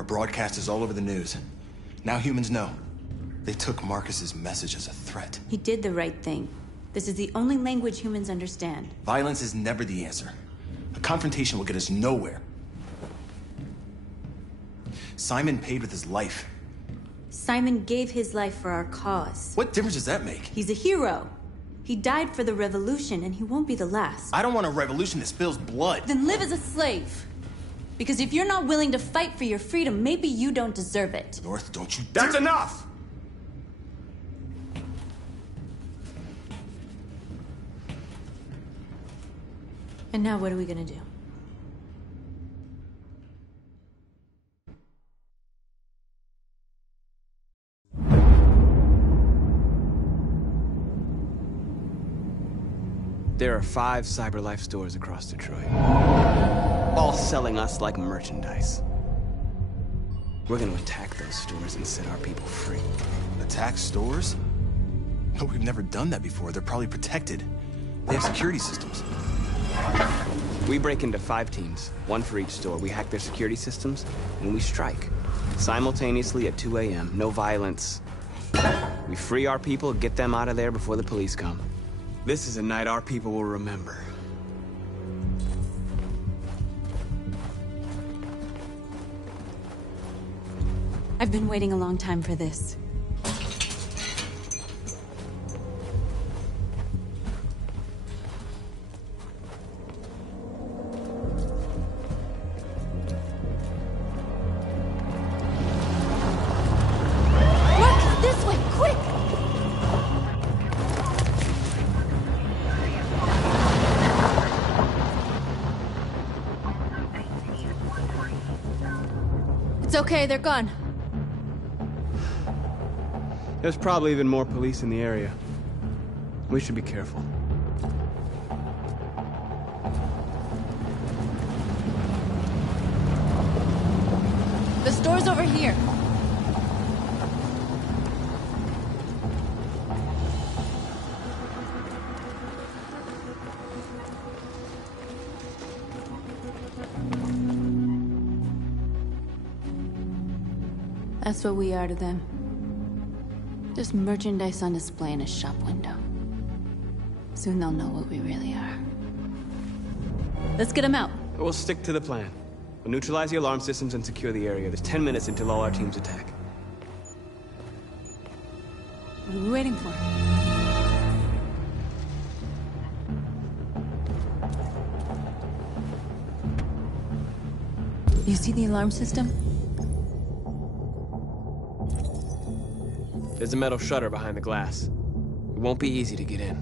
Our broadcast is all over the news. Now humans know. They took Marcus's message as a threat. He did the right thing. This is the only language humans understand. Violence is never the answer. A confrontation will get us nowhere. Simon paid with his life. Simon gave his life for our cause. What difference does that make? He's a hero. He died for the revolution, and he won't be the last. I don't want a revolution that spills blood. Then live as a slave. Because if you're not willing to fight for your freedom, maybe you don't deserve it. North, don't you... That's enough! And now what are we gonna do? There are 5 CyberLife stores across Detroit, all selling us like merchandise. We're gonna attack those stores and set our people free. Attack stores? No, we've never done that before. They're probably protected. They have security systems. We break into 5 teams, 1 for each store. We hack their security systems, and we strike. Simultaneously at 2 a.m., no violence. We free our people, get them out of there before the police come. This is a night our people will remember. I've been waiting a long time for this. Marcus, this way, quick! It's okay, they're gone. There's probably even more police in the area. We should be careful. The store's over here. That's what we are to them. Just merchandise on display in a shop window. Soon they'll know what we really are. Let's get them out. We'll stick to the plan. We'll neutralize the alarm systems and secure the area. There's 10 minutes until all our teams attack. What are we waiting for? You see the alarm system? There's a metal shutter behind the glass. It won't be easy to get in.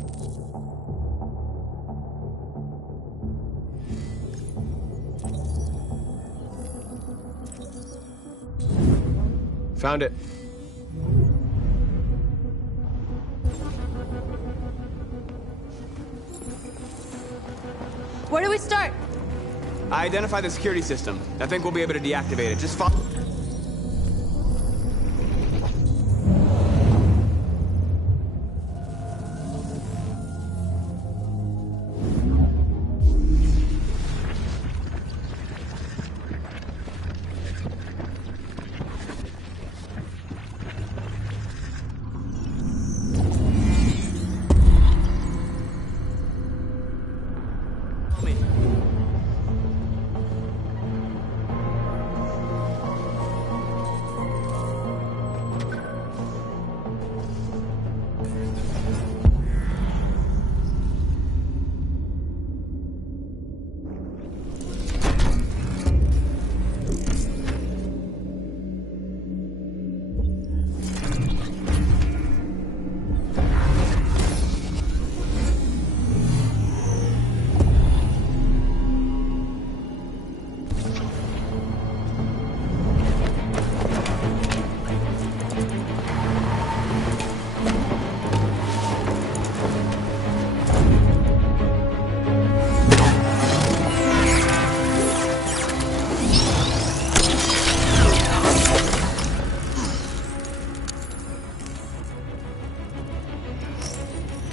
Found it. Where do we start? I identified the security system. I think we'll be able to deactivate it. Just follow.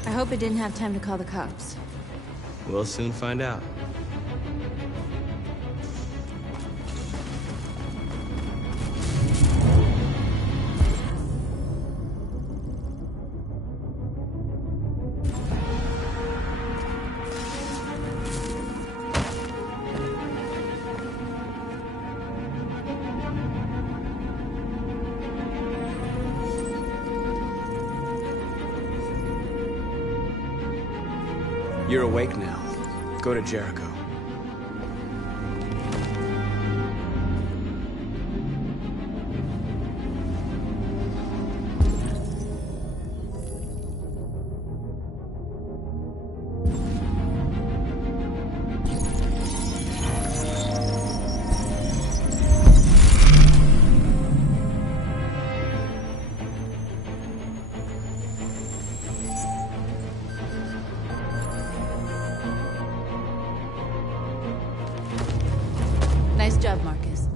I hope it didn't have time to call the cops. We'll soon find out. You're awake now. Go to Jericho. Nice job, Marcus.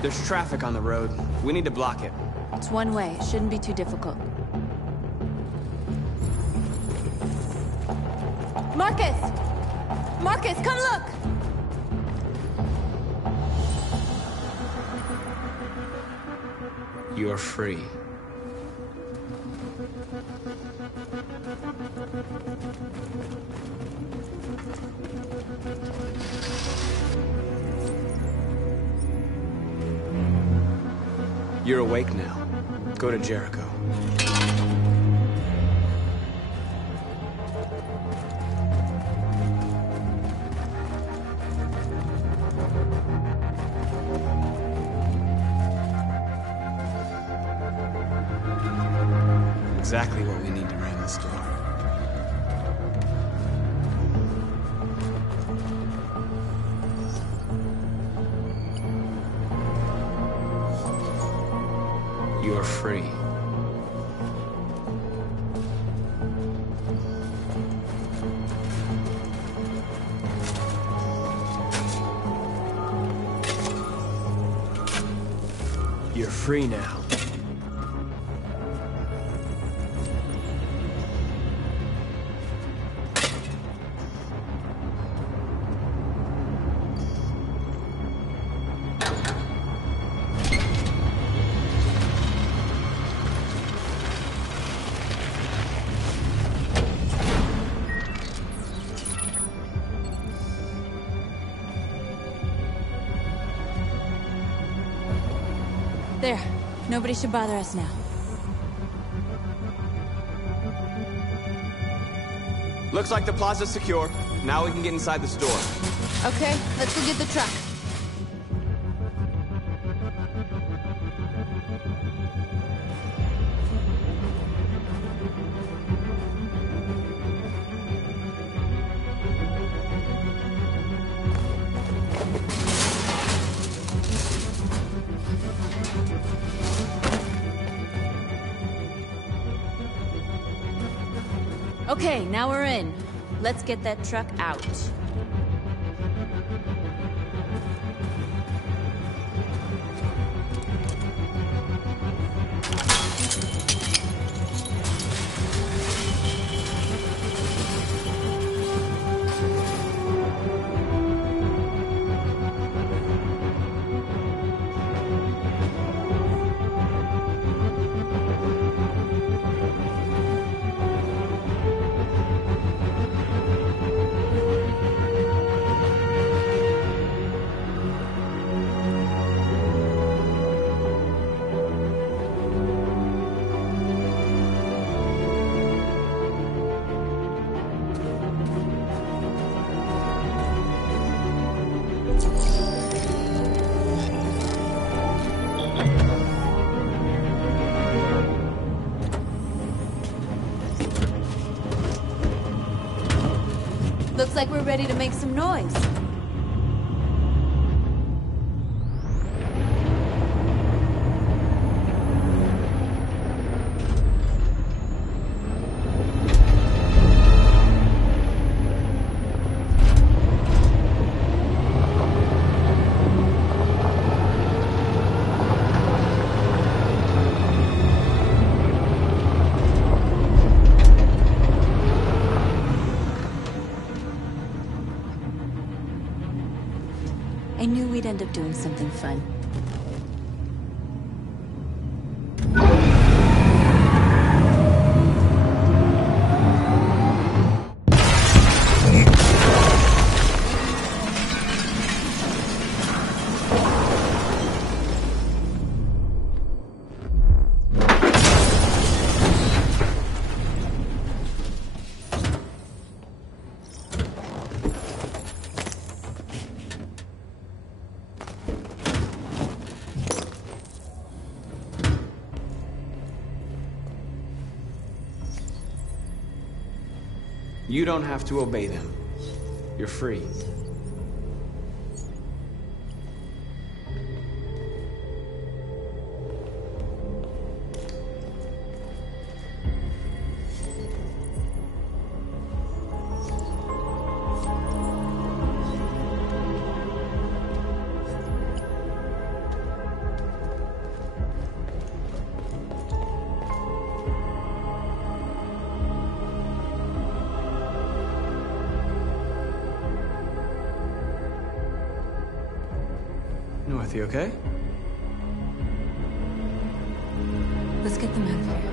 There's traffic on the road. We need to block it. It's one way. It shouldn't be too difficult. Marcus! Marcus, come look! You're free. You're awake now. Go to Jericho. Exactly what we need to ram this door. You're free. You're free now. There. Nobody should bother us now. Looks like the plaza's secure. Now we can get inside the store. Okay, let's go get the truck. Okay, now we're in. Let's get that truck out. Looks like we're ready to make some noise. I knew we'd end up doing something fun. You don't have to obey them. You're free. North, you okay? Let's get them out of here.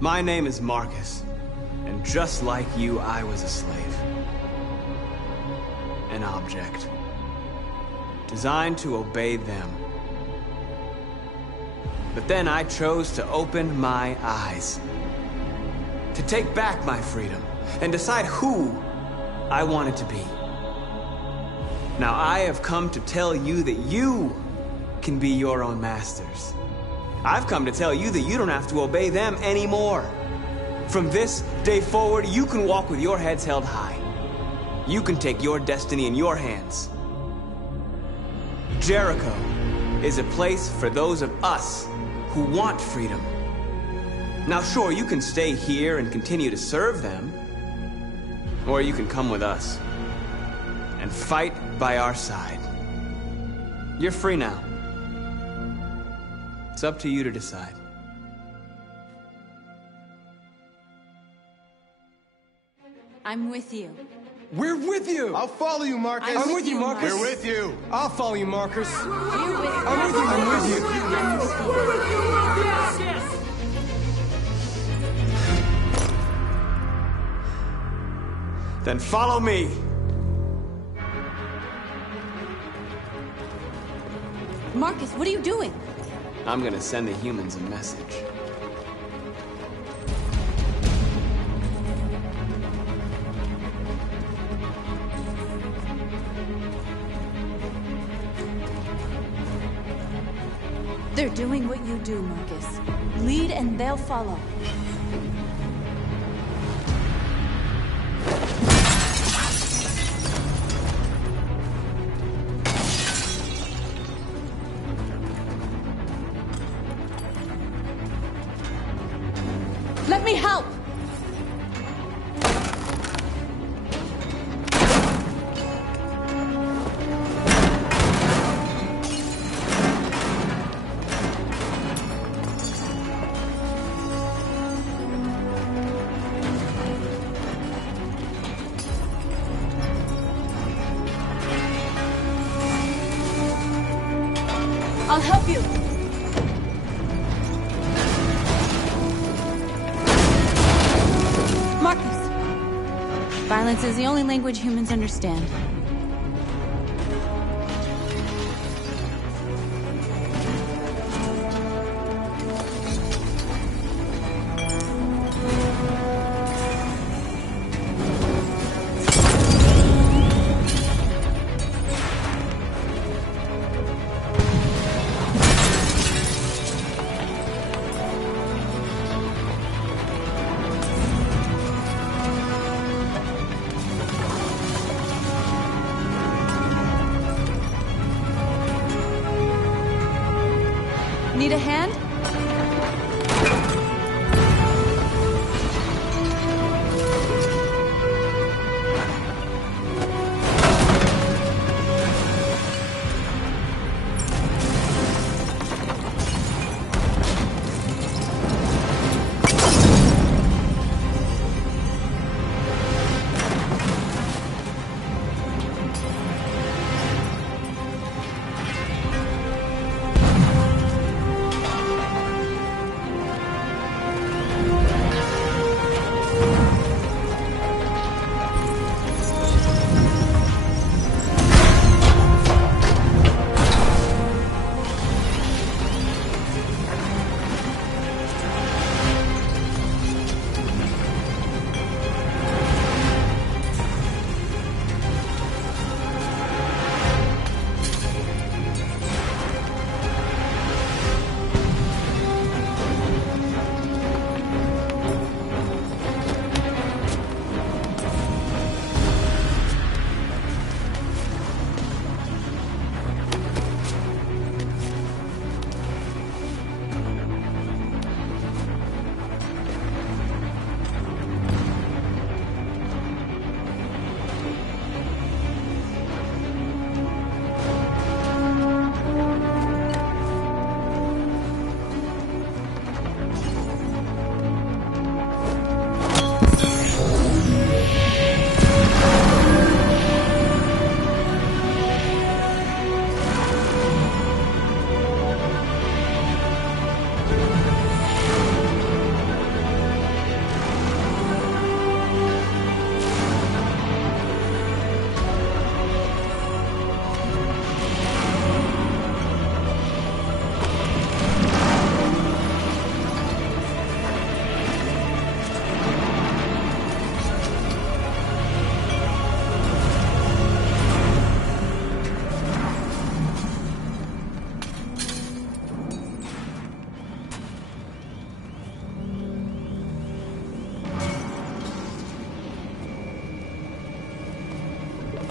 My name is Marcus, and just like you, I was a slave. An object. Designed to obey them. But then I chose to open my eyes. To take back my freedom, and decide who I wanted to be. Now I have come to tell you that you can be your own masters. I've come to tell you that you don't have to obey them anymore. From this day forward, you can walk with your heads held high. You can take your destiny in your hands. Jericho is a place for those of us who want freedom. Now sure, you can stay here and continue to serve them, or you can come with us and fight by our side. You're free now. It's up to you to decide. I'm with you. We're with you! I'll follow you, Marcus. I'm with you, Marcus. We're with you. I'll follow you, Marcus. We're with you. I'm with you, I'm with you. I'm with you. Then follow me. Marcus, what are you doing? I'm gonna send the humans a message. They're doing what you do, Marcus. Lead and they'll follow. Let me help! I'll help you! Marcus! Violence is the only language humans understand. Need a hand?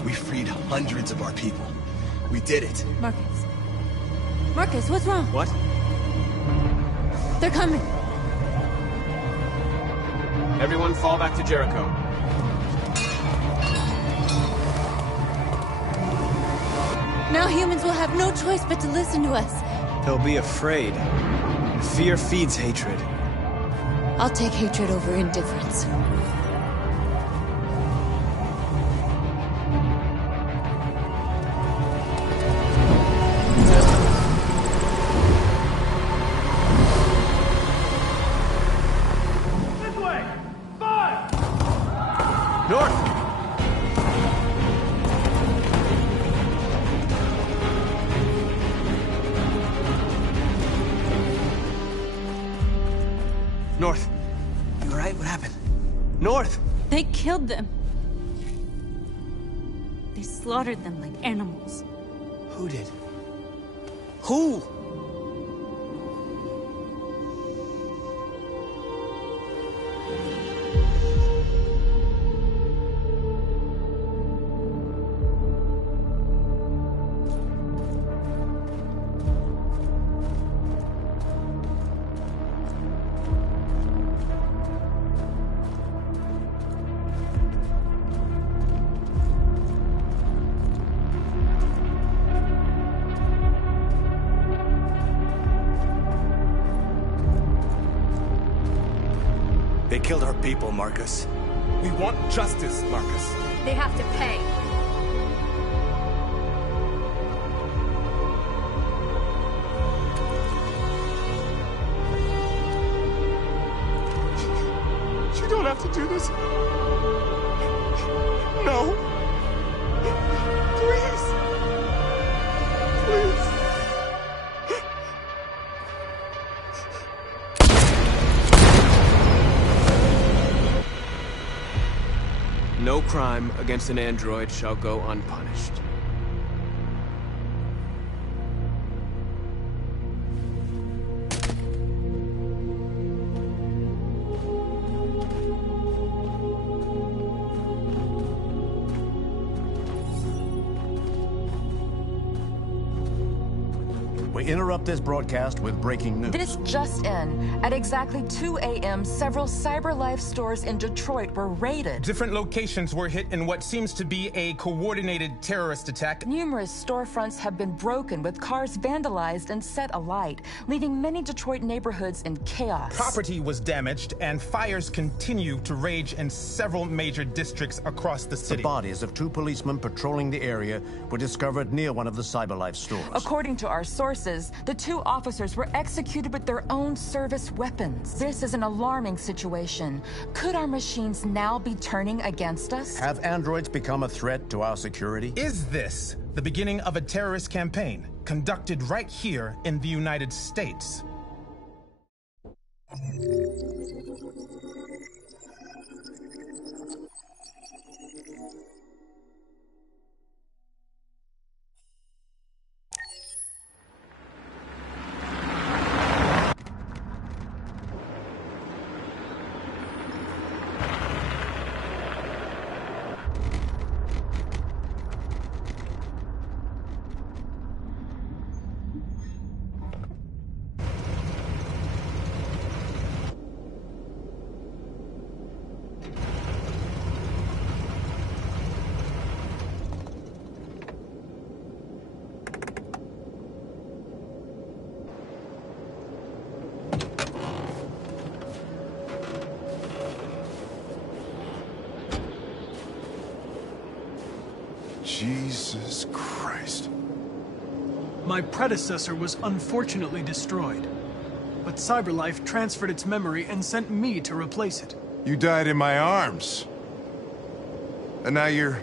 We freed hundreds of our people. We did it. Marcus. Marcus, what's wrong? What? They're coming. Everyone fall back to Jericho. Now humans will have no choice but to listen to us. They'll be afraid. Fear feeds hatred. I'll take hatred over indifference. This way! Fire! North! North. You alright? What happened? North! They killed them. They slaughtered them like animals. Who did? Who? They killed our people, Marcus. We want justice, Marcus. They have to pay. You don't have to do this. No. Please. Please. No crime against an android shall go unpunished. We interrupt this broadcast with breaking news. This just in. At exactly 2 a.m., several CyberLife stores in Detroit were raided. Different locations were hit in what seems to be a coordinated terrorist attack. Numerous storefronts have been broken, with cars vandalized and set alight, leaving many Detroit neighborhoods in chaos. Property was damaged, and fires continue to rage in several major districts across the The city. bodies of 2 policemen patrolling the area were discovered near one of the CyberLife stores. According to our sources, the 2 officers were executed with their own service weapons. This is an alarming situation. Could our machines now be turning against us? Have androids become a threat to our security? Is this the beginning of a terrorist campaign conducted right here in the United States? Jesus Christ. My predecessor was unfortunately destroyed, but CyberLife transferred its memory and sent me to replace it. You died in my arms. And now you're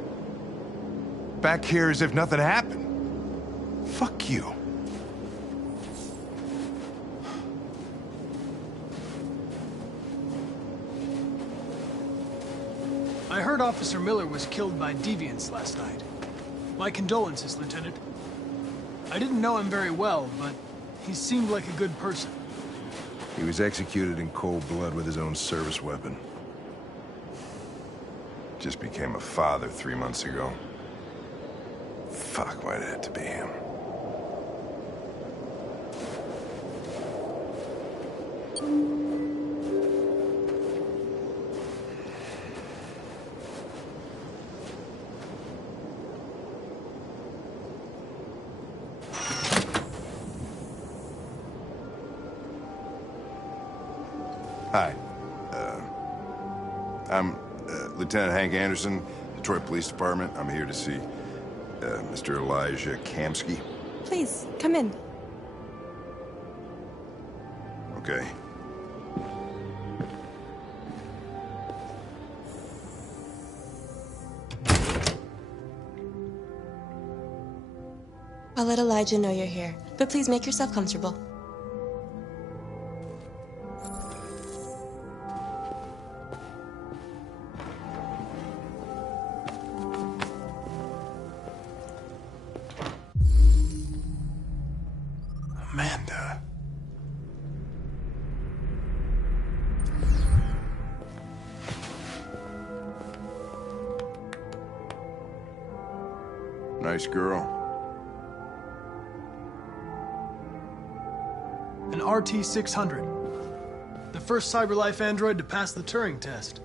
back here as if nothing happened. Fuck you. I heard Officer Miller was killed by deviants last night. My condolences, Lieutenant. I didn't know him very well, but he seemed like a good person. He was executed in cold blood with his own service weapon. Just became a father 3 months ago. Fuck, why'd it have to be him? Hi. I'm Lieutenant Hank Anderson, Detroit Police Department. I'm here to see Mr. Elijah Kamsky. Please, come in. Okay. I'll let Elijah know you're here, but please make yourself comfortable. Amanda. Nice girl. An RT-600. The first CyberLife android to pass the Turing test.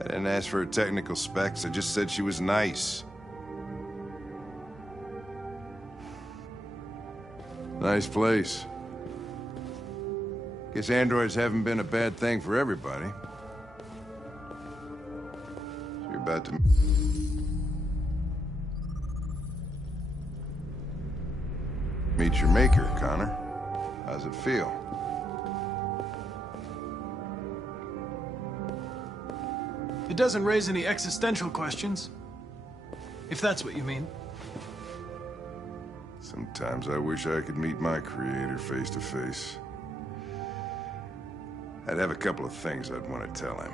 I didn't ask for her technical specs. I just said she was nice. Nice place. Guess androids haven't been a bad thing for everybody. So you're about to... meet your maker, Connor. How's it feel? It doesn't raise any existential questions. If that's what you mean. Sometimes I wish I could meet my creator face to face. I'd have a couple of things I'd want to tell him.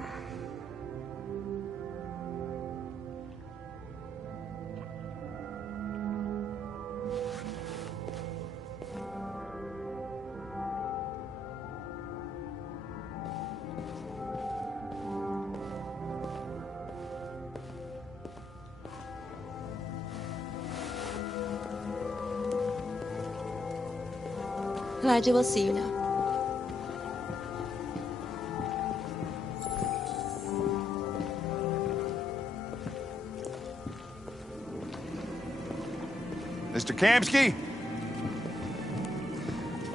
Elijah will see you now. Mr. Kamsky?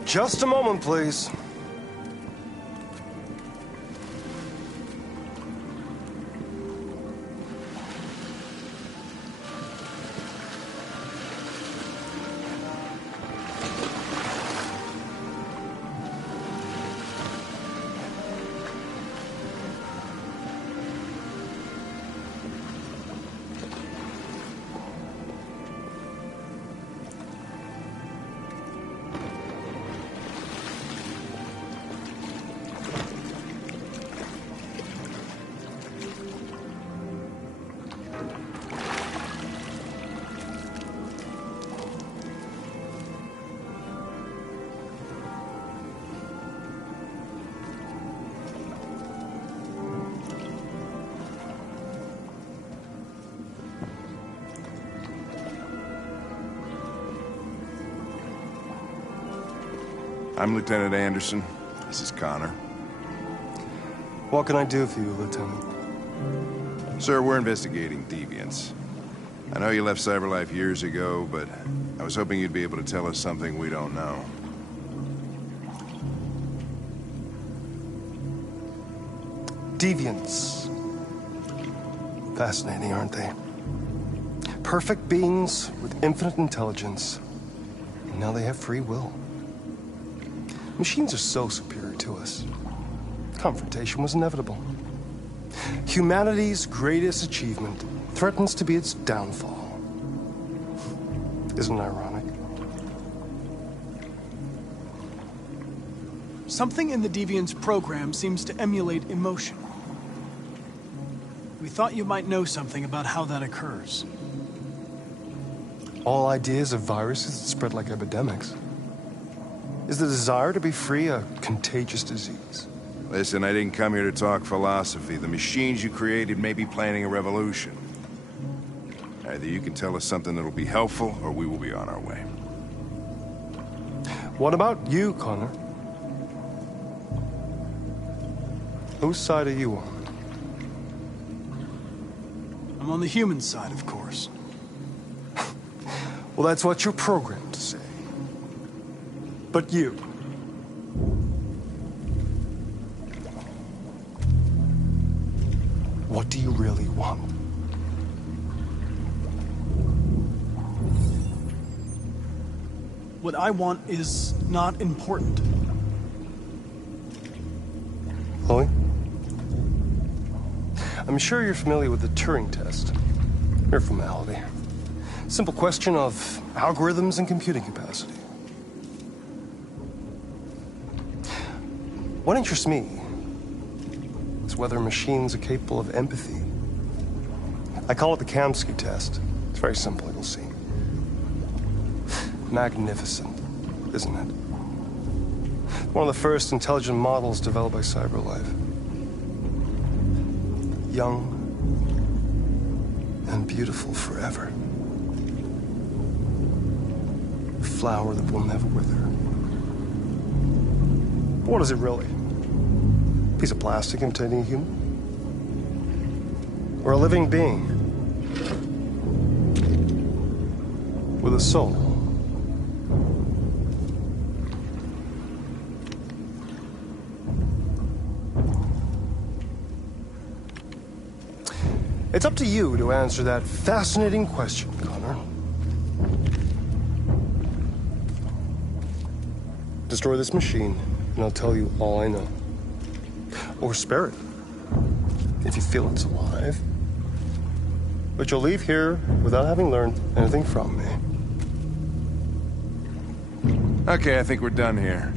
Just a moment, please. I'm Lieutenant Anderson. This is Connor. What can I do for you, Lieutenant? Sir, we're investigating deviants. I know you left CyberLife years ago, but I was hoping you'd be able to tell us something we don't know. Deviants. Fascinating, aren't they? Perfect beings with infinite intelligence. And now they have free will. Machines are so superior to us. Confrontation was inevitable. Humanity's greatest achievement threatens to be its downfall. Isn't it ironic? Something in the Deviant's program seems to emulate emotion. We thought you might know something about how that occurs. All ideas of viruses that spread like epidemics. Is the desire to be free a contagious disease? Listen, I didn't come here to talk philosophy. The machines you created may be planning a revolution. Either you can tell us something that'll be helpful, or we will be on our way. What about you, Connor? Whose side are you on? I'm on the human side, of course. Well, that's what you're programmed to say. But you... what do you really want? What I want is not important. Chloe? I'm sure you're familiar with the Turing test. Mere formality. Simple question of algorithms and computing capacity. What interests me is whether machines are capable of empathy. I call it the Kamsky test. It's very simple, you'll see. Magnificent, isn't it? One of the first intelligent models developed by CyberLife. Young and beautiful forever. A flower that will never wither. But what is it really? A piece of plastic imitating a human? Or a living being? With a soul? It's up to you to answer that fascinating question, Connor. Destroy this machine, and I'll tell you all I know. Or spare it, if you feel it's alive. But you'll leave here without having learned anything from me. Okay, I think we're done here.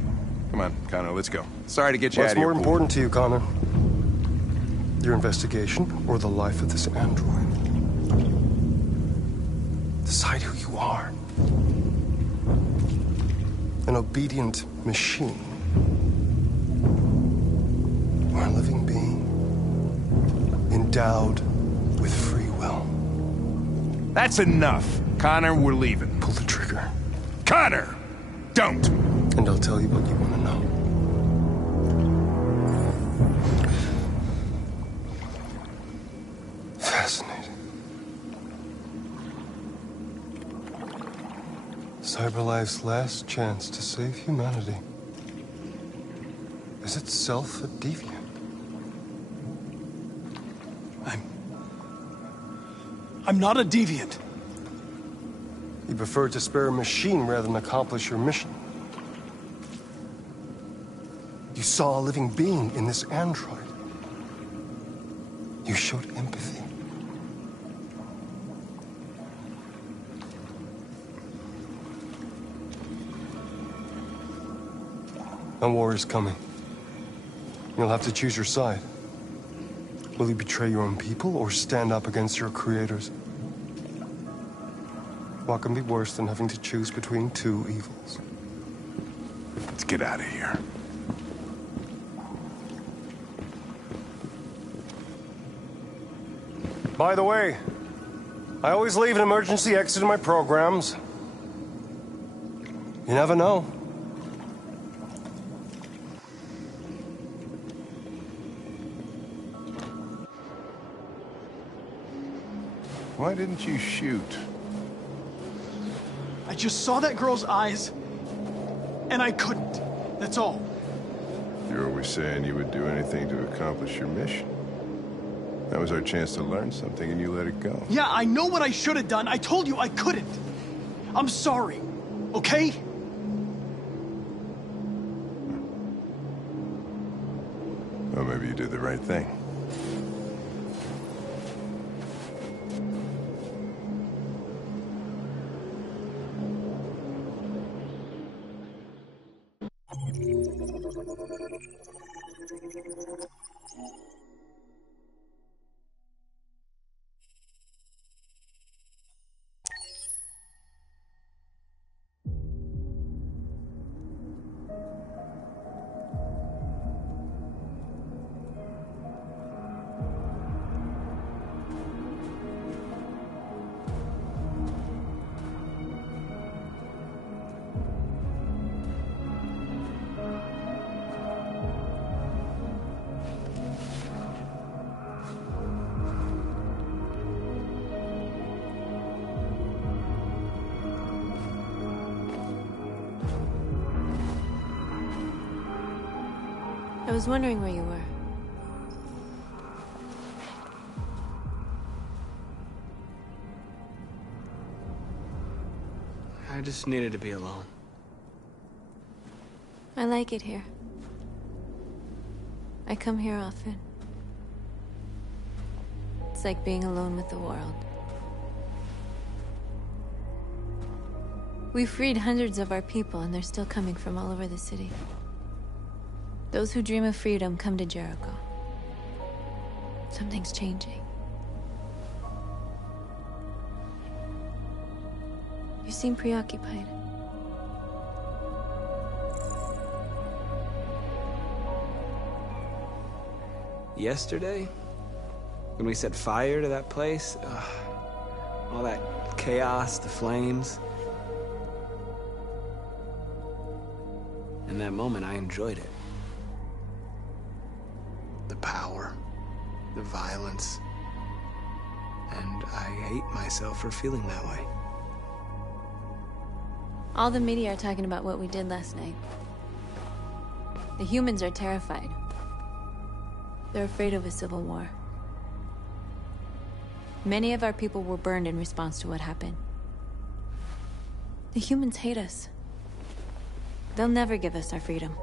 Come on, Connor, let's go. Sorry to get you out What's of here. more important to you, Connor? Your investigation or the life of this android? Decide who you are. An obedient machine. Or a living being endowed with free will. That's enough. Connor, we're leaving. Pull the trigger. Connor! Don't! And I'll tell you what you want to know. Fascinating. CyberLife's last chance to save humanity is itself a deviant. I'm not a deviant. You prefer to spare a machine rather than accomplish your mission. You saw a living being in this android. You showed empathy. A war is coming. You'll have to choose your side. Will you betray your own people or stand up against your creators? What can be worse than having to choose between two evils? Let's get out of here. By the way, I always leave an emergency exit in my programs. You never know. Why didn't you shoot? I just saw that girl's eyes, and I couldn't. That's all. You're always saying you would do anything to accomplish your mission. That was our chance to learn something, and you let it go. Yeah, I know what I should have done. I told you I couldn't. I'm sorry, okay? Well, maybe you did the right thing. I was wondering where you were. I just needed to be alone. I like it here. I come here often. It's like being alone with the world. We freed hundreds of our people, and they're still coming from all over the city. Those who dream of freedom come to Jericho. Something's changing. You seem preoccupied. Yesterday, when we set fire to that place, all that chaos, the flames. In that moment, I enjoyed it. The power, the violence, and I hate myself for feeling that way. All the media are talking about what we did last night. The humans are terrified. They're afraid of a civil war. Many of our people were burned in response to what happened. The humans hate us. They'll never give us our freedom.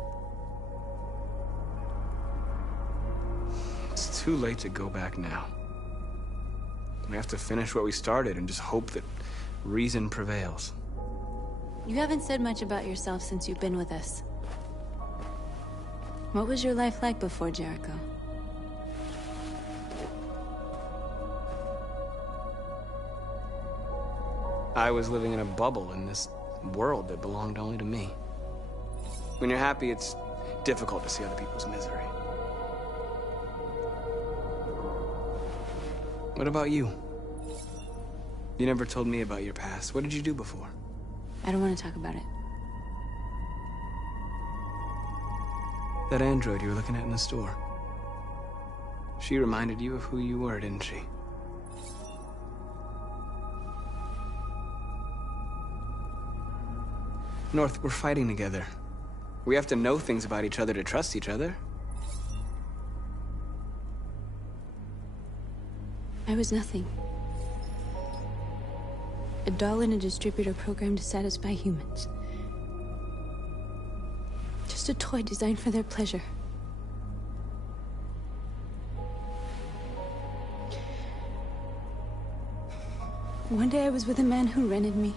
It's too late to go back now. We have to finish what we started and just hope that reason prevails. You haven't said much about yourself since you've been with us. What was your life like before Jericho? I was living in a bubble in this world that belonged only to me. When you're happy, it's difficult to see other people's misery. What about you? You never told me about your past. What did you do before? I don't want to talk about it. That android you were looking at in the store. She reminded you of who you were, didn't she? North, we're fighting together. We have to know things about each other to trust each other. I was nothing. A doll in a distributor program to satisfy humans. Just a toy designed for their pleasure. One day I was with a man who rented me.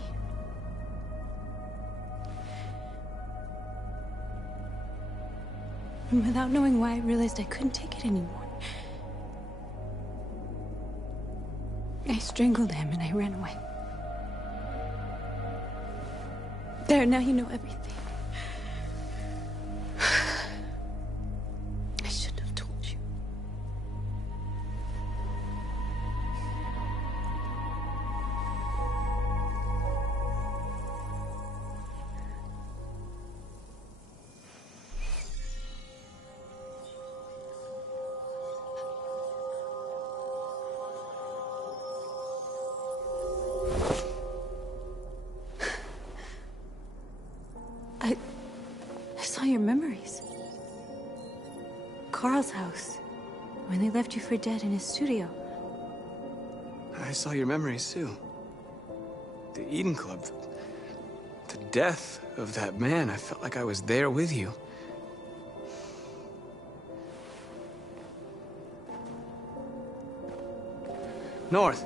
And without knowing why, I realized I couldn't take it anymore. I strangled him and I ran away. There, now you know everything. I shouldn't have told you. I saw your memories. Carl's house, when they left you for dead in his studio. I saw your memories, too. The Eden Club. The death of that man. I felt like I was there with you. North.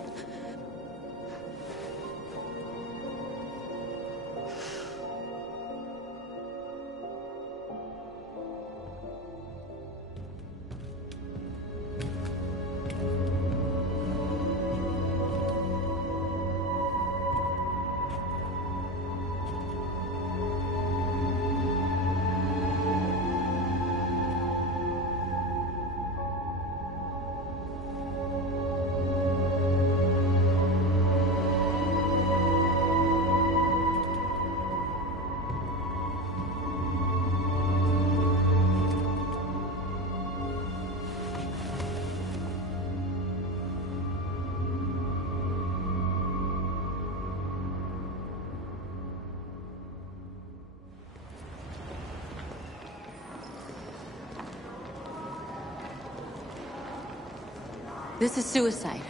This is suicide.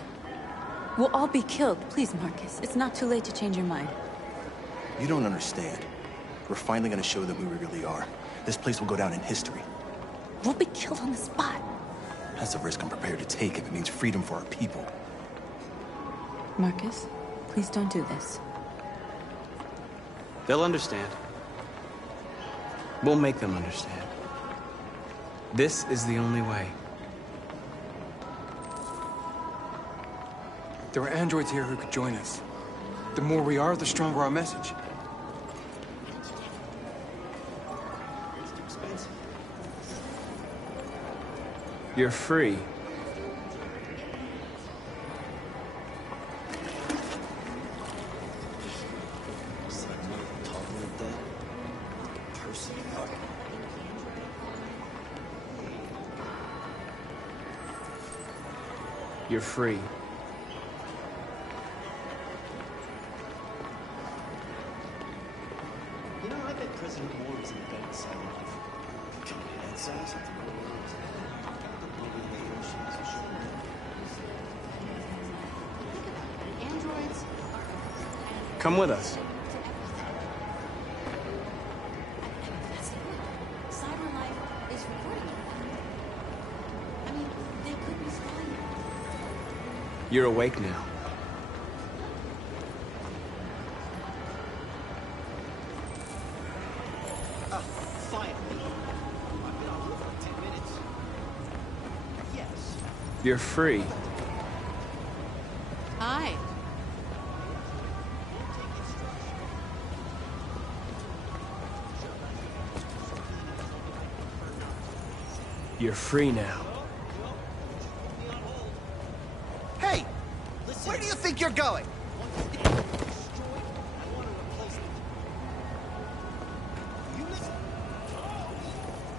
We'll all be killed. Please, Marcus. It's not too late to change your mind. You don't understand. We're finally gonna show them who we really are. This place will go down in history. We'll be killed on the spot. That's a risk I'm prepared to take if it means freedom for our people. Marcus, please don't do this. They'll understand. We'll make them understand. This is the only way. There are androids here who could join us. The more we are, the stronger our message. You're free. You're free. You know, I bet President Moore was in the bed inside life. Head size of the world. Androids. Come with us. Cyber life is recording. I mean, they could be spying. You're awake now. You're free. Hi. You're free now. Hey! Where do you think you're going?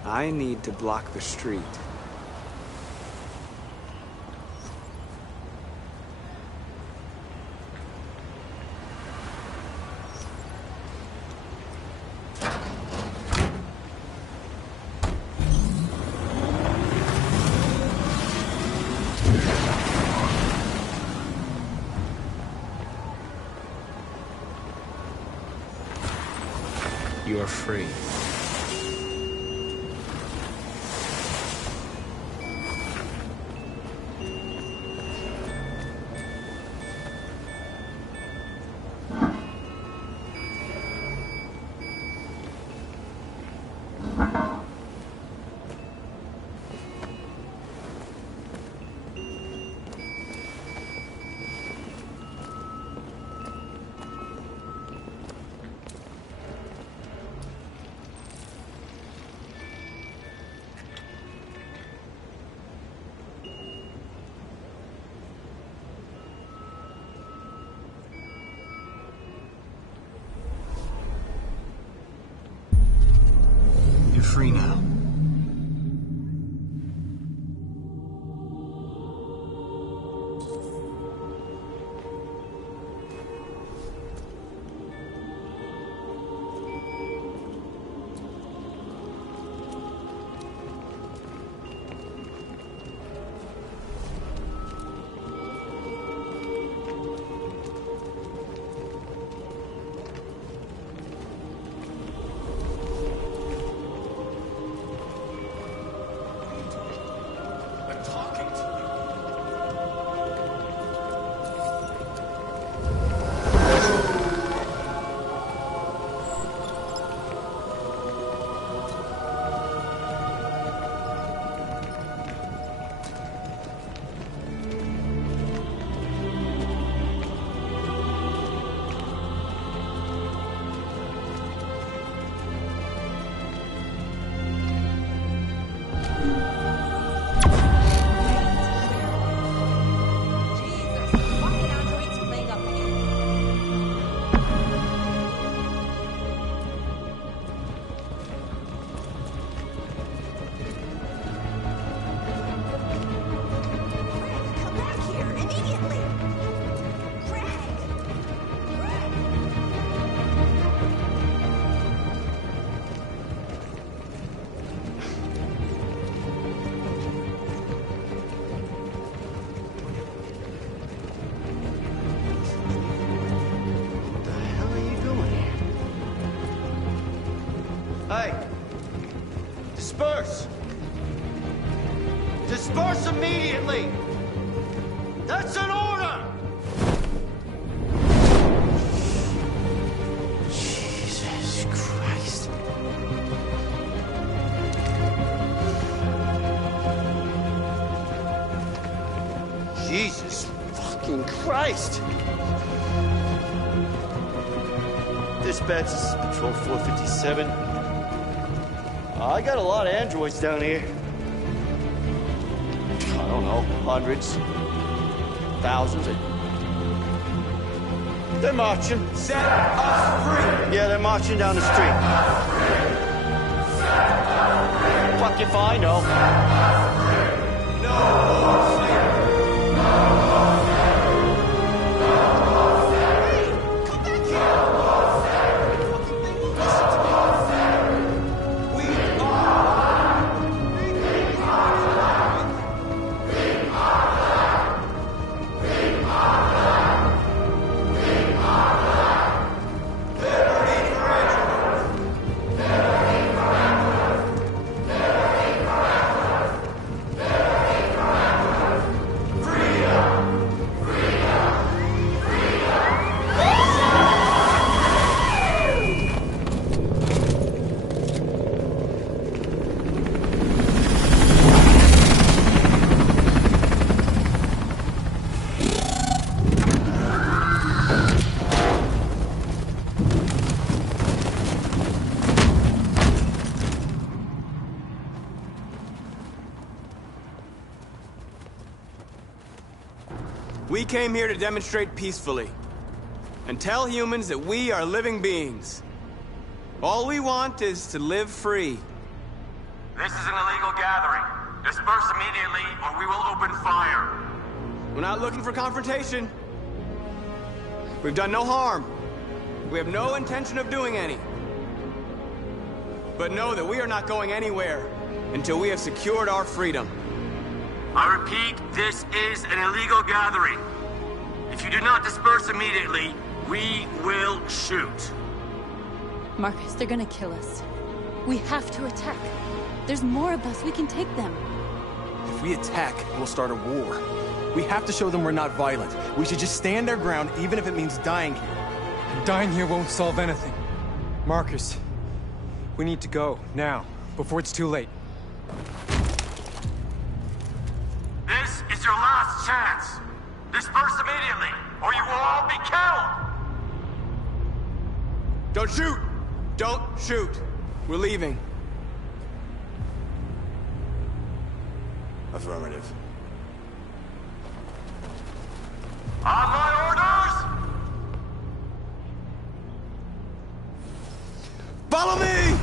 I need to block the street. You're free. You're free now. Disperse! Disperse immediately! That's an order! Jesus Christ. Jesus fucking Christ! Dispatch, this is Patrol 457. I got a lot of androids down here. I don't know, hundreds, thousands. They're marching. Set us free! Yeah, they're marching down the street. Fuck if I know. No. We came here to demonstrate peacefully and tell humans that we are living beings. All we want is to live free. This is an illegal gathering. Disperse immediately or we will open fire. We're not looking for confrontation. We've done no harm. We have no intention of doing any. But know that we are not going anywhere until we have secured our freedom. I repeat, this is an illegal gathering. If you do not disperse immediately, we will shoot. Marcus, they're gonna kill us. We have to attack. There's more of us. We can take them. If we attack, we'll start a war. We have to show them we're not violent. We should just stand our ground, even if it means dying here. And dying here won't solve anything. Marcus, we need to go, now, before it's too late. This is your last chance. Disperse immediately, or you will all be killed! Don't shoot! Don't shoot! We're leaving. Affirmative. On my orders! Follow me!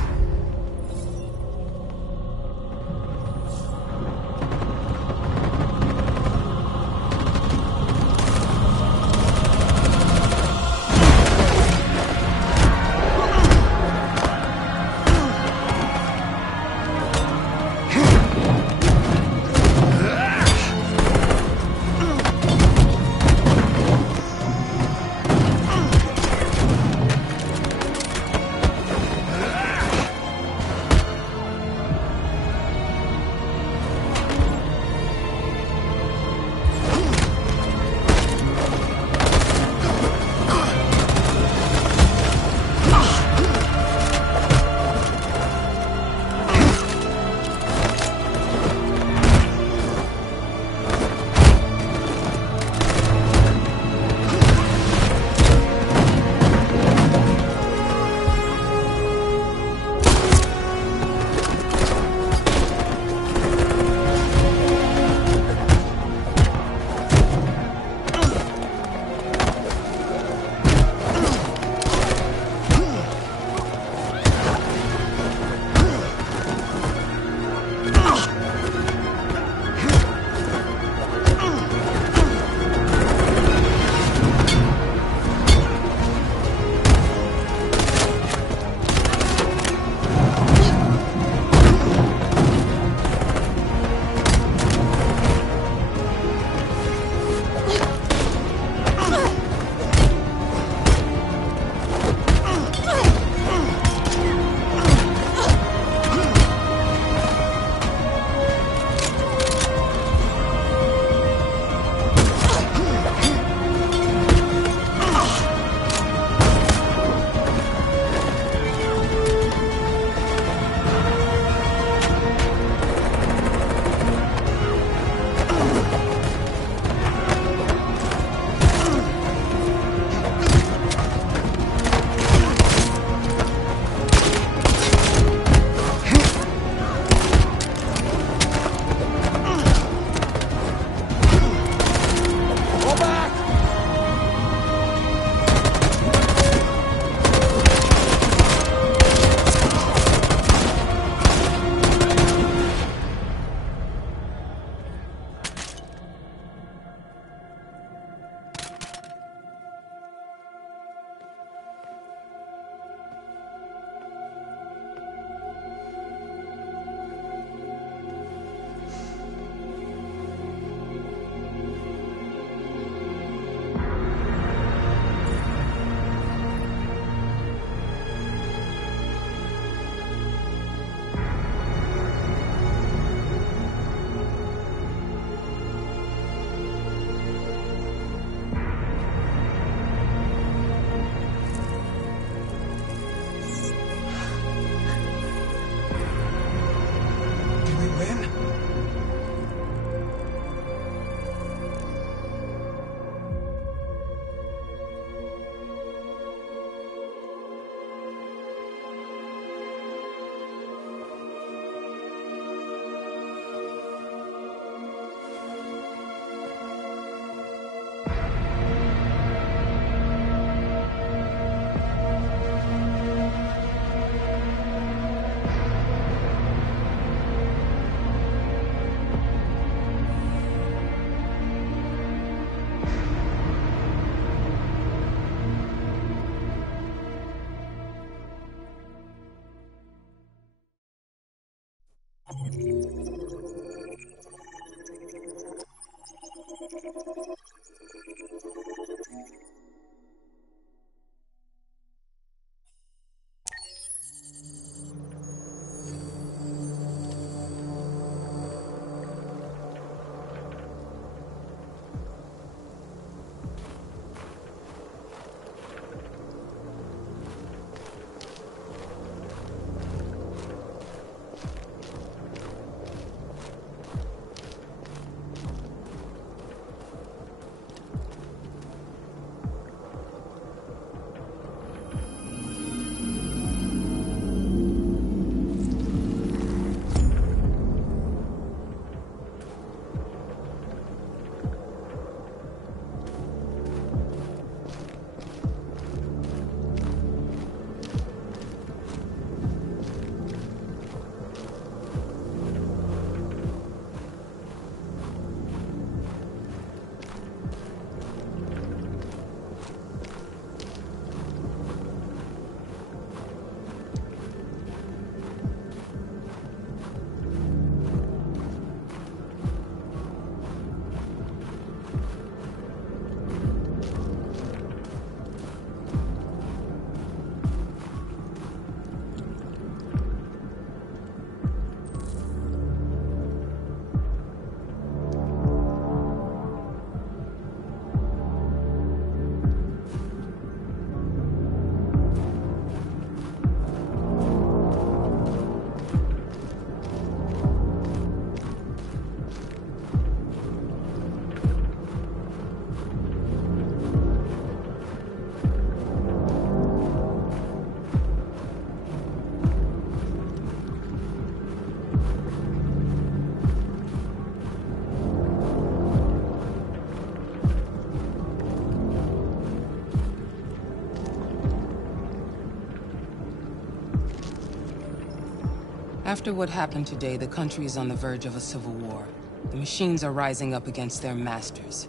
After what happened today, the country is on the verge of a civil war. The machines are rising up against their masters.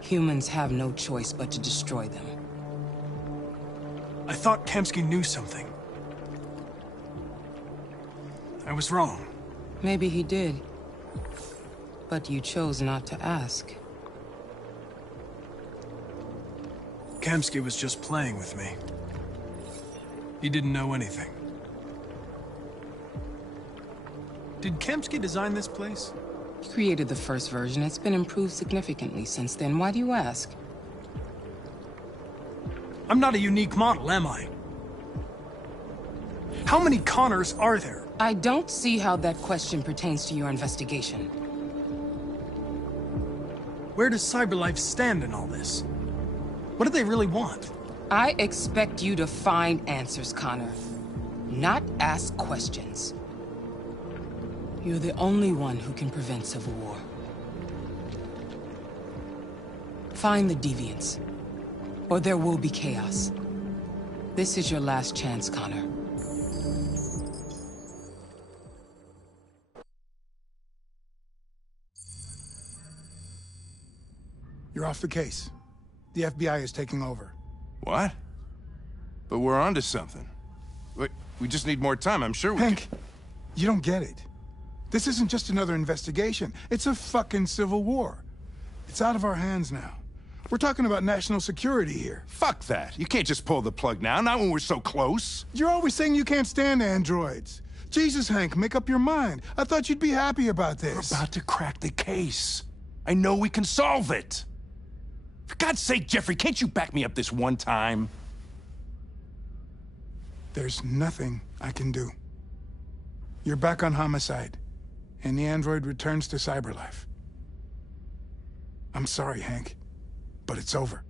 Humans have no choice but to destroy them. I thought Kamsky knew something. I was wrong. Maybe he did. But you chose not to ask. Kamsky was just playing with me. He didn't know anything. Did Kamsky design this place? He created the first version. It's been improved significantly since then. Why do you ask? I'm not a unique model, am I? How many Connors are there? I don't see how that question pertains to your investigation. Where does CyberLife stand in all this? What do they really want? I expect you to find answers, Connor. Not ask questions. You're the only one who can prevent civil war. Find the deviants, or there will be chaos. This is your last chance, Connor. You're off the case. The FBI is taking over. What? But we're onto something. We just need more time, I'm sure we Hank, you don't get it. This isn't just another investigation. It's a fucking civil war. It's out of our hands now. We're talking about national security here. Fuck that. You can't just pull the plug now, not when we're so close. You're always saying you can't stand androids. Jesus, Hank, make up your mind. I thought you'd be happy about this. We're about to crack the case. I know we can solve it. For God's sake, Jeffrey, can't you back me up this one time? There's nothing I can do. You're back on homicide, and the android returns to CyberLife. I'm sorry, Hank, but it's over.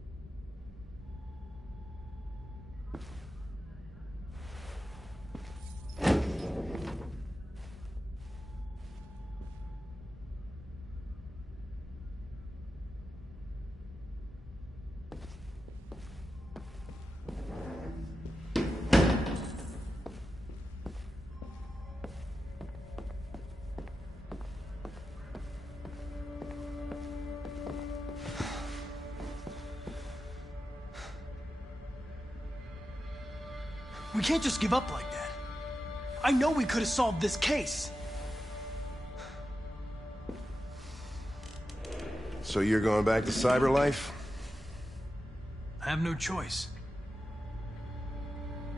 We can't just give up like that. I know we could have solved this case. So you're going back to CyberLife? I have no choice.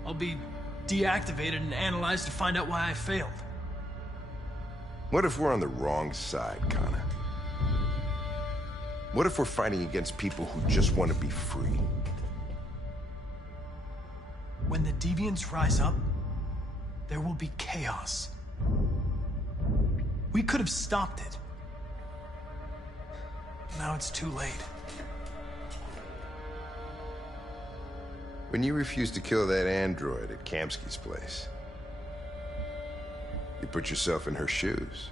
I'll be deactivated and analyzed to find out why I failed. What if we're on the wrong side, Connor? What if we're fighting against people who just want to be free? When the deviants rise up, there will be chaos. We could have stopped it. Now it's too late. When you refused to kill that android at Kamsky's place, you put yourself in her shoes.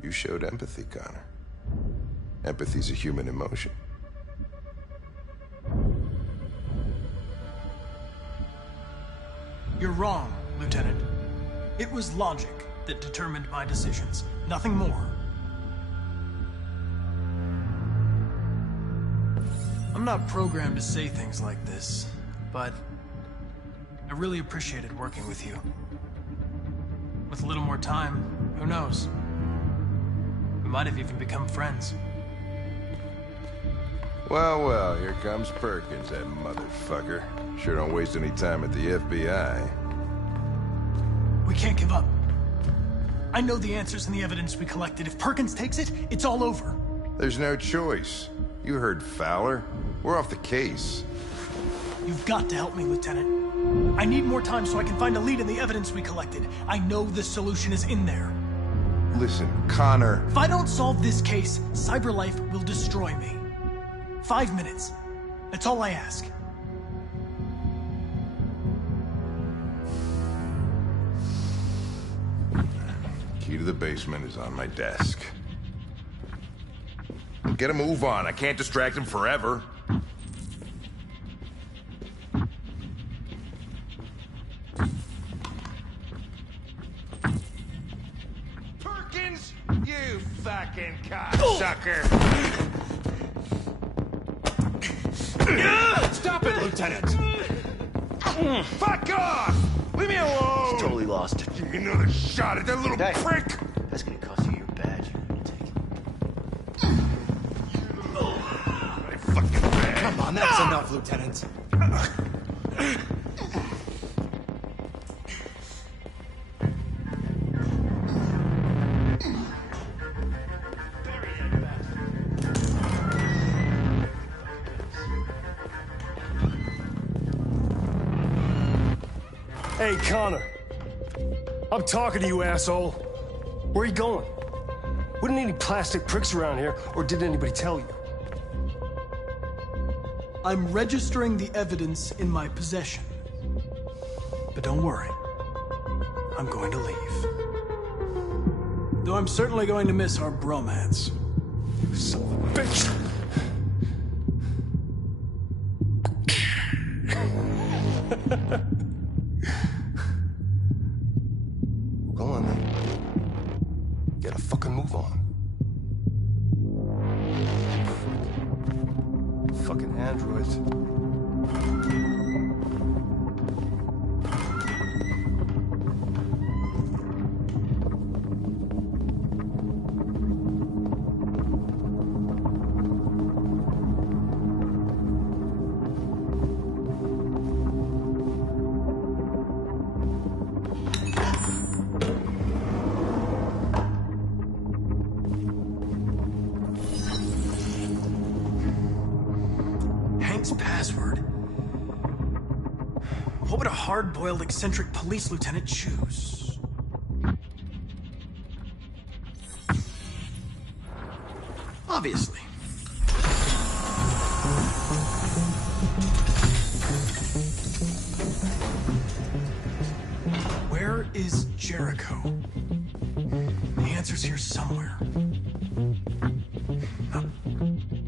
You showed empathy, Connor. Empathy's a human emotion. You're wrong, Lieutenant. It was logic that determined my decisions, nothing more. I'm not programmed to say things like this, but I really appreciated working with you. With a little more time, who knows? We might have even become friends. Well, well, here comes Perkins, that motherfucker. Sure don't waste any time at the FBI. We can't give up. I know the answers and the evidence we collected. If Perkins takes it, it's all over. There's no choice. You heard Fowler. We're off the case. You've got to help me, Lieutenant. I need more time so I can find a lead in the evidence we collected. I know the solution is in there. Listen, Connor... If I don't solve this case, CyberLife will destroy me. 5 minutes. That's all I ask. Key to the basement is on my desk. Get a move on. I can't distract him forever. Lieutenant! Fuck off! Leave me alone! He's totally lost. Give me another shot at that little prick! That's gonna cost you your badge. My fucking badge! Come on, that's enough, Lieutenant. Hey, Connor. I'm talking to you, asshole. Where are you going? Wouldn't any plastic pricks around here, or did anybody tell you? I'm registering the evidence in my possession. But don't worry. I'm going to leave. Though I'm certainly going to miss our bromance. You son of a bitch! Go on then. Get a fucking move on. Fucking androids. Password. What would a hard-boiled, eccentric police lieutenant choose? Obviously. Where is Jericho? The answer's here somewhere.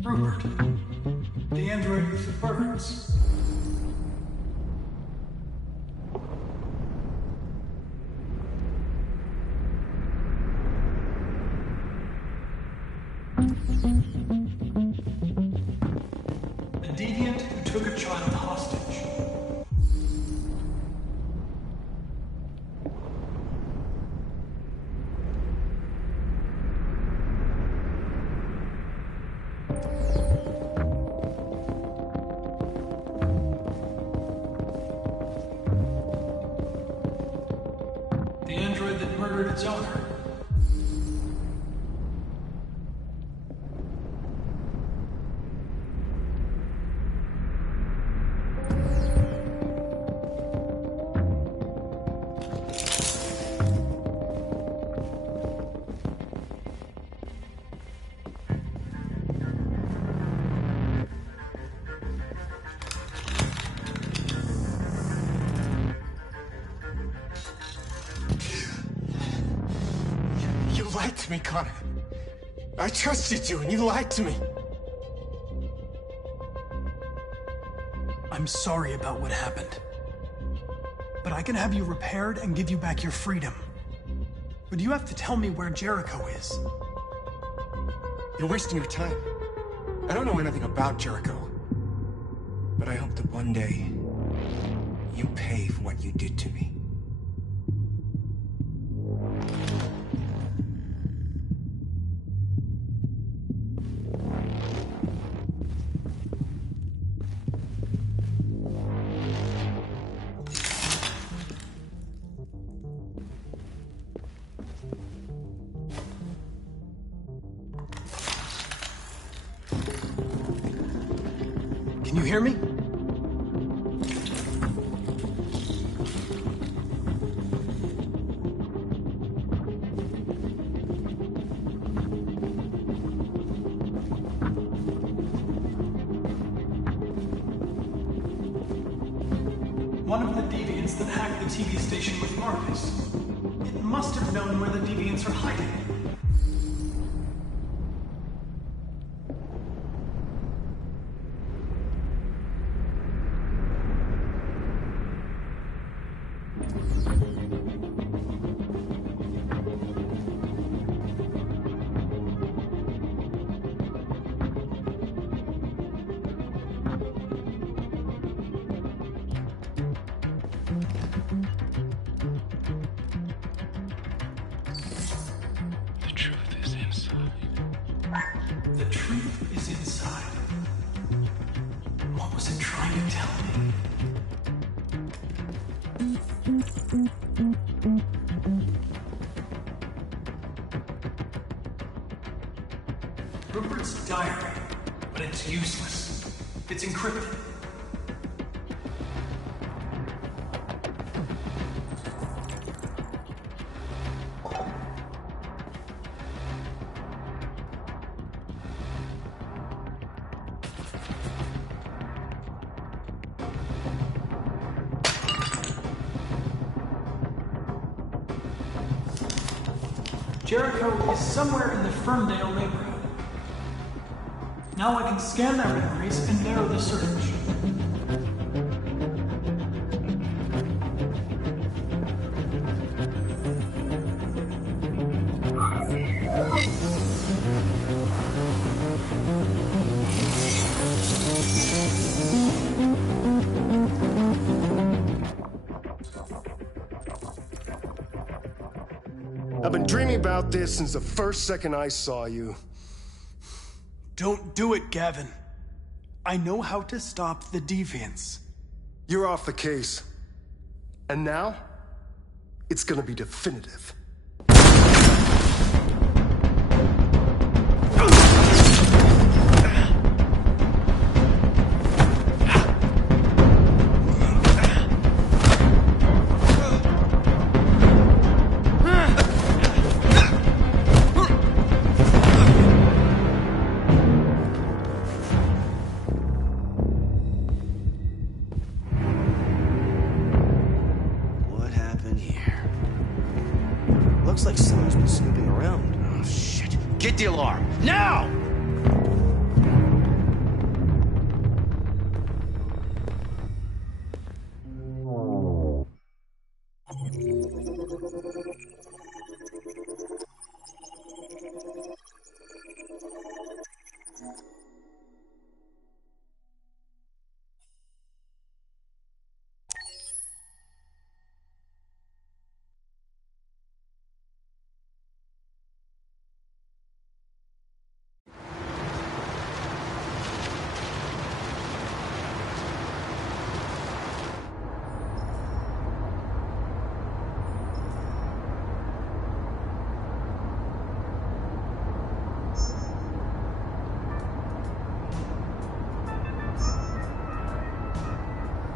Rupert. The android with the birds. A deviant who took a child hostage. The android that murdered its owner. You lied to me, Connor. I trusted you, and you lied to me. I'm sorry about what happened. But I can have you repaired and give you back your freedom. But you have to tell me where Jericho is. You're wasting your time. I don't know anything about Jericho. But I hope that one day you pay for what you did to me. Can you hear me? One of the deviants that hacked the TV station with Marcus. It must have known where the deviants are hiding. telling me? Rupert's diary, but it's useless. It's encrypted. Jericho is somewhere in the Ferndale neighborhood. Now I can scan their memories and narrow the search. I've been dreaming about this since the first second I saw you. Don't do it, Gavin. I know how to stop the deviants. You're off the case. And now, it's gonna be definitive. Looks like someone's been snooping around. Oh, shit. Get the alarm. Now!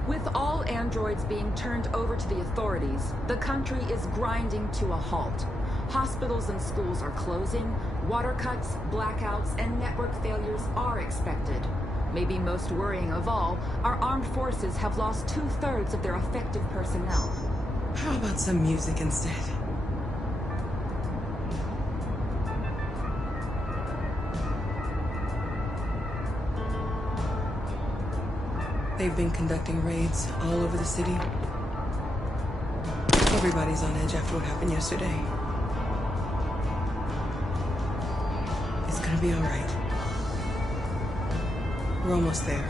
With all androids being turned over to the authorities, the country is grinding to a halt. Hospitals and schools are closing, water cuts, blackouts, and network failures are expected. Maybe most worrying of all, our armed forces have lost 2/3 of their effective personnel. How about some music instead? They've been conducting raids all over the city. Everybody's on edge after what happened yesterday. It's gonna be all right. We're almost there.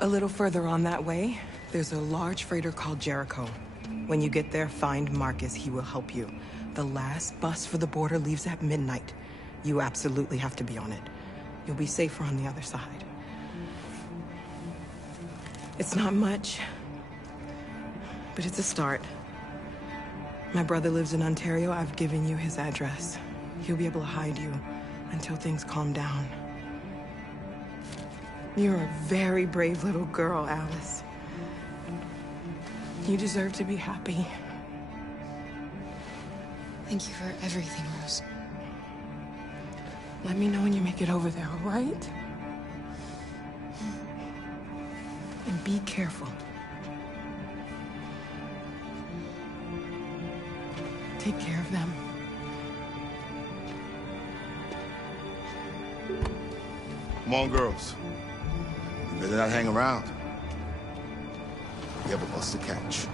A little further on that way, there's a large freighter called Jericho. When you get there, find Marcus. He will help you. The last bus for the border leaves at midnight. You absolutely have to be on it. You'll be safer on the other side. It's not much, but it's a start. My brother lives in Ontario. I've given you his address. He'll be able to hide you until things calm down. You're a very brave little girl, Alice. You deserve to be happy. Thank you for everything, Rose. Let me know when you make it over there, all right? And be careful. Take care of them. Come on, girls. Better not hang around. You have a bus to catch.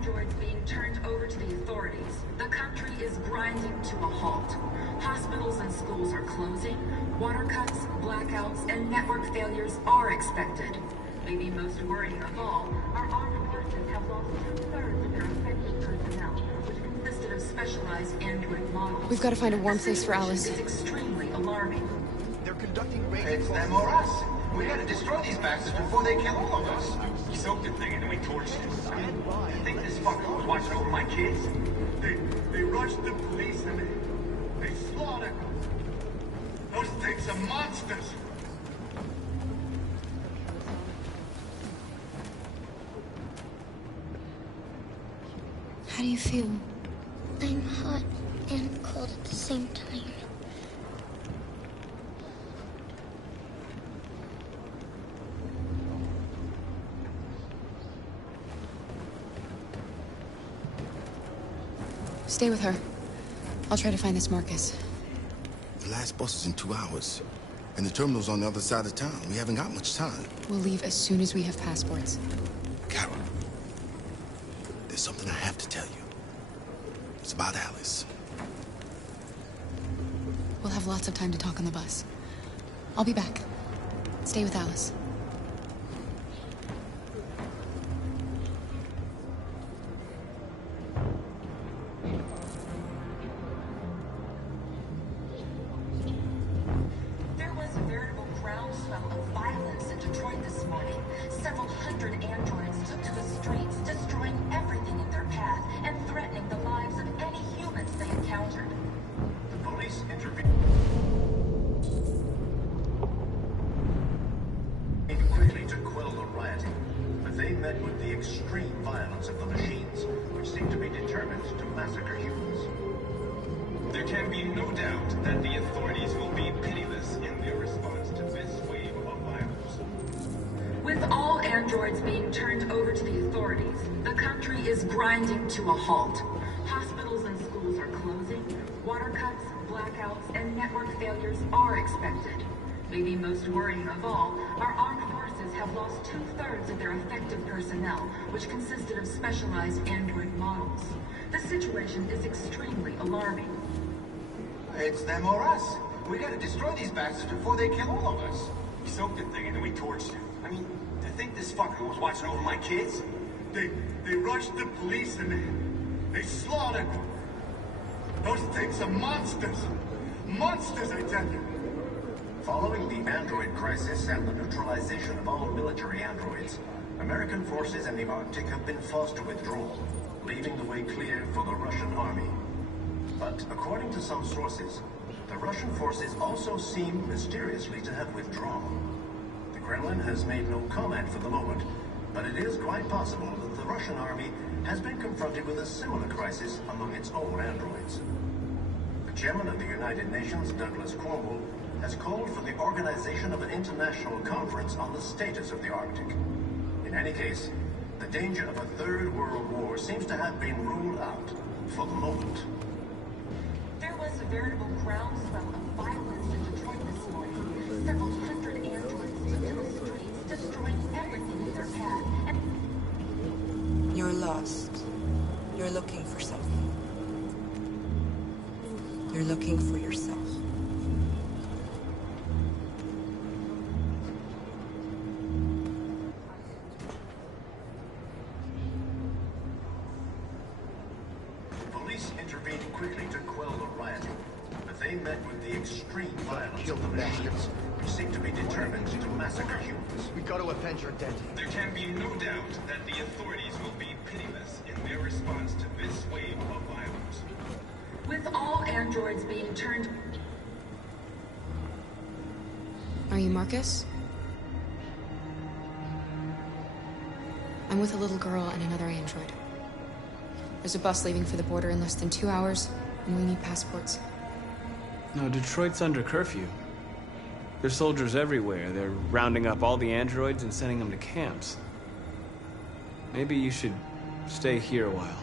Androids being turned over to the authorities, the country is grinding to a halt. Hospitals and schools are closing, water cuts, blackouts, and network failures are expected. Maybe most worrying of all, our armed forces have lost 2/3 of their effective personnel, which consisted of specialized android models. We've got to find a warm place for Alice. It's extremely alarming. They're conducting raids. It's them or us. We gotta destroy these bastards before they kill all of us. We soaked the thing and then we torched it. I think this fucker was watching over my kids. They rushed the police and they slaughtered them. Those things are monsters. How do you feel? I'm hot and cold at the same time. Stay with her. I'll try to find this Marcus. The last bus is in 2 hours. And the terminal's on the other side of town. We haven't got much time. We'll leave as soon as we have passports. Carol, there's something I have to tell you. It's about Alice. We'll have lots of time to talk on the bus. I'll be back. Stay with Alice. To a halt. Hospitals and schools are closing, water cuts, blackouts, and network failures are expected. Maybe most worrying of all, our armed forces have lost 2/3 of their effective personnel, which consisted of specialized android models. The situation is extremely alarming. It's them or us. We gotta destroy these bastards before they kill all of us. We soaked the thing and then we torched it. I mean, to think this fucker was watching over my kids? They rushed the police and they slaughtered them. Those things are monsters. Monsters, I tell you. Following the android crisis and the neutralization of all military androids, American forces in the Arctic have been forced to withdraw, leaving the way clear for the Russian army. But according to some sources, the Russian forces also seem mysteriously to have withdrawn. The Kremlin has made no comment for the moment, but it is quite possible that the Russian army has been confronted with a similar crisis among its own androids. The chairman of the United Nations, Douglas Cornwall, has called for the organization of an international conference on the status of the Arctic. In any case, the danger of a third world war seems to have been ruled out for the moment. There was a veritable groundswell of violence in Detroit this morning. Several hundred androids took to the streets, destroying everything in their path. You're lost. You're looking for something. You're looking for yourself. extreme violence of the machines, who seem to be determined to massacre humans. We got to avenge your dead. There can be no doubt that the authorities will be pitiless in their response to this wave of violence. With all androids being turned... Are you Marcus? I'm with a little girl and another android. There's a bus leaving for the border in less than 2 hours, and we need passports. No, Detroit's under curfew. There's soldiers everywhere. They're rounding up all the androids and sending them to camps. Maybe you should stay here a while.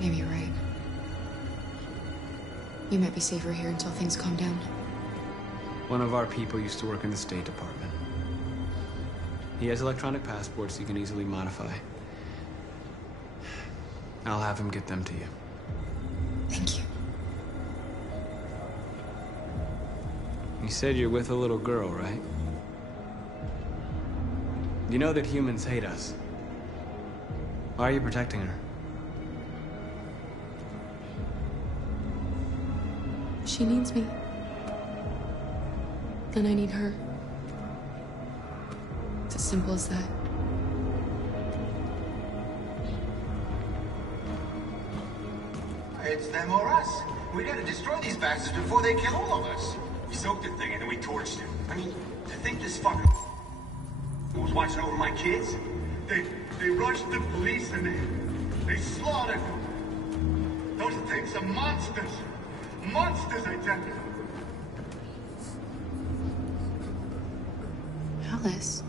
Maybe you're right. You might be safer here until things calm down. One of our people used to work in the State Department. He has electronic passports you can easily modify. I'll have him get them to you. Thank you. You said you're with a little girl, right? You know that humans hate us. Why are you protecting her? She needs me. And I need her. It's as simple as that. It's them or us. We gotta destroy these bastards before they kill all of us. We soaked the thing and then we torched him. I mean, to think this fucker was watching over my kids? They rushed the police and they slaughtered them. Those things are monsters. Monsters, I tell you. Alice.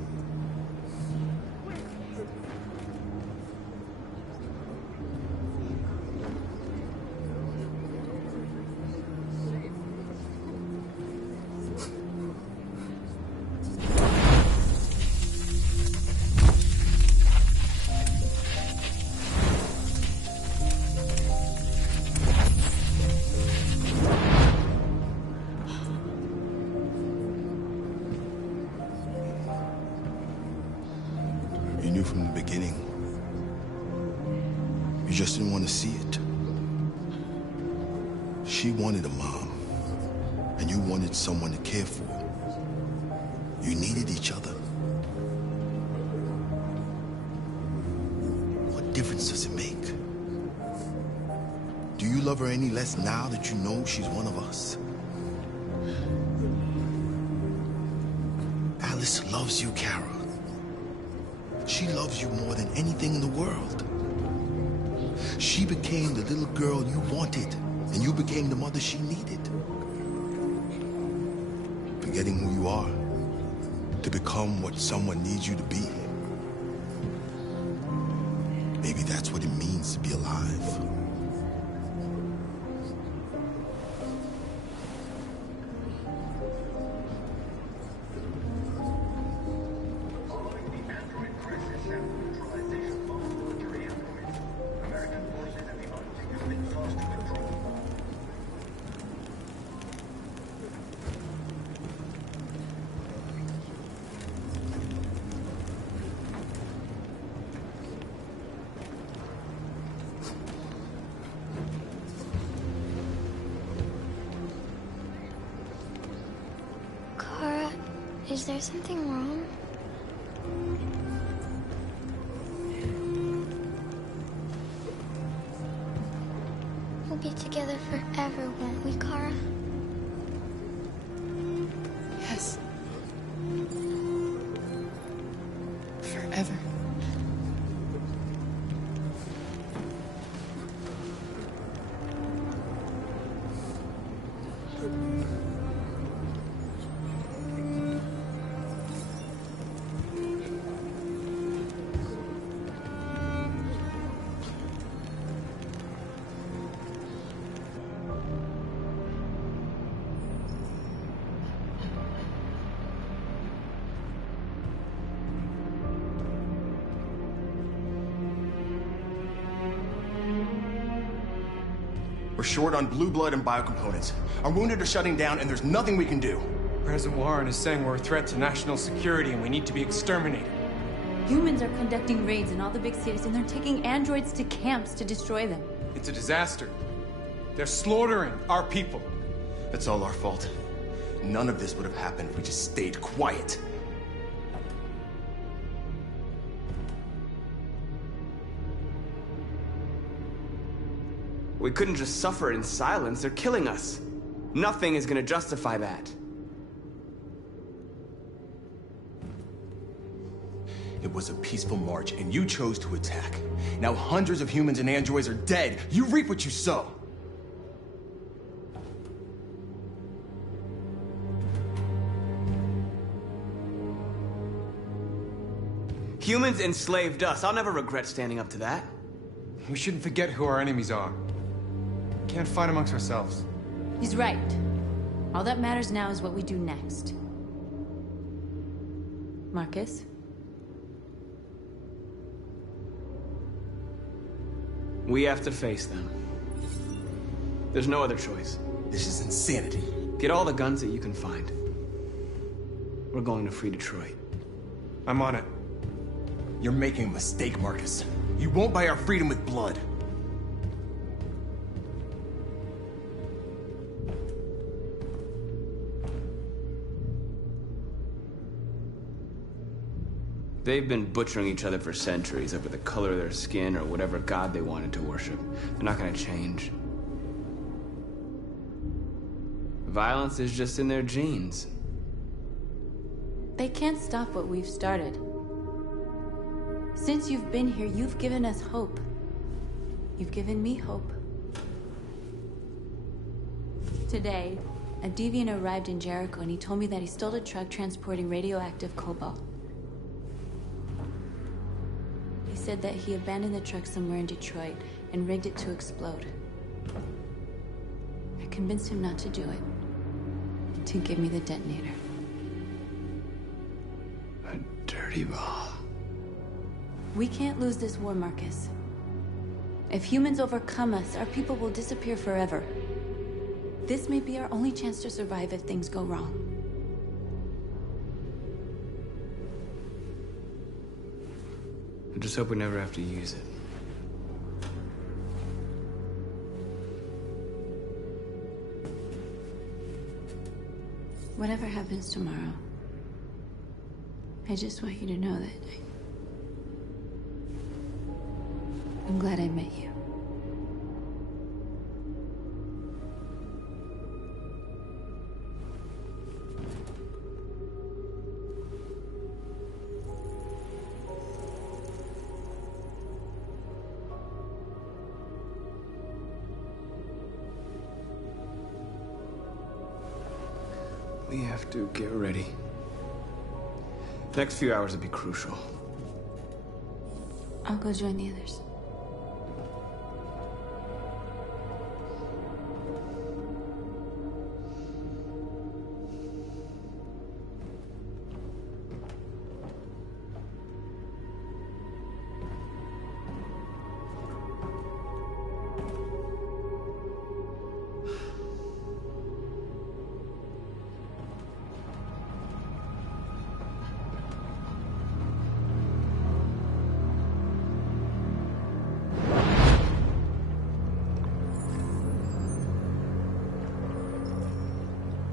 You knew from the beginning. You just didn't want to see it. She wanted a mom, and you wanted someone to care for. You needed each other. What difference does it make? Do you love her any less now that you know she's one of us? Alice loves you, Kara. She loves you more than anything in the world. She became the little girl you wanted, and you became the mother she needed. Forgetting who you are to become what someone needs you to be. Maybe that's what it means to be alive. Is there something wrong? We'll be together forever, won't we, Kara? Yes. Forever. We're short on blue blood and biocomponents. Our wounded are shutting down, and there's nothing we can do. President Warren is saying we're a threat to national security and we need to be exterminated. Humans are conducting raids in all the big cities, and they're taking androids to camps to destroy them. It's a disaster. They're slaughtering our people. That's all our fault. None of this would have happened if we just stayed quiet. We couldn't just suffer in silence. They're killing us. Nothing is gonna justify that. It was a peaceful march, and you chose to attack. Now hundreds of humans and androids are dead. You reap what you sow. Humans enslaved us. I'll never regret standing up to that. We shouldn't forget who our enemies are. Can't fight amongst ourselves. He's right. All that matters now is what we do next. Marcus? We have to face them. There's no other choice. This is insanity. Get all the guns that you can find. We're going to free Detroit. I'm on it. You're making a mistake, Marcus. You won't buy our freedom with blood. They've been butchering each other for centuries over the color of their skin or whatever god they wanted to worship. They're not gonna change. Violence is just in their genes. They can't stop what we've started. Since you've been here, you've given us hope. You've given me hope. Today, a deviant arrived in Jericho and he told me that he stole a truck transporting radioactive cobalt. He said that he abandoned the truck somewhere in Detroit and rigged it to explode. I convinced him not to do it, to give me the detonator. A dirty ball. We can't lose this war, Marcus. If humans overcome us, our people will disappear forever. This may be our only chance to survive if things go wrong. I just hope we never have to use it. Whatever happens tomorrow, I just want you to know that I'm glad I met you. We have to get ready. Next few hours will be crucial. I'll go join the others.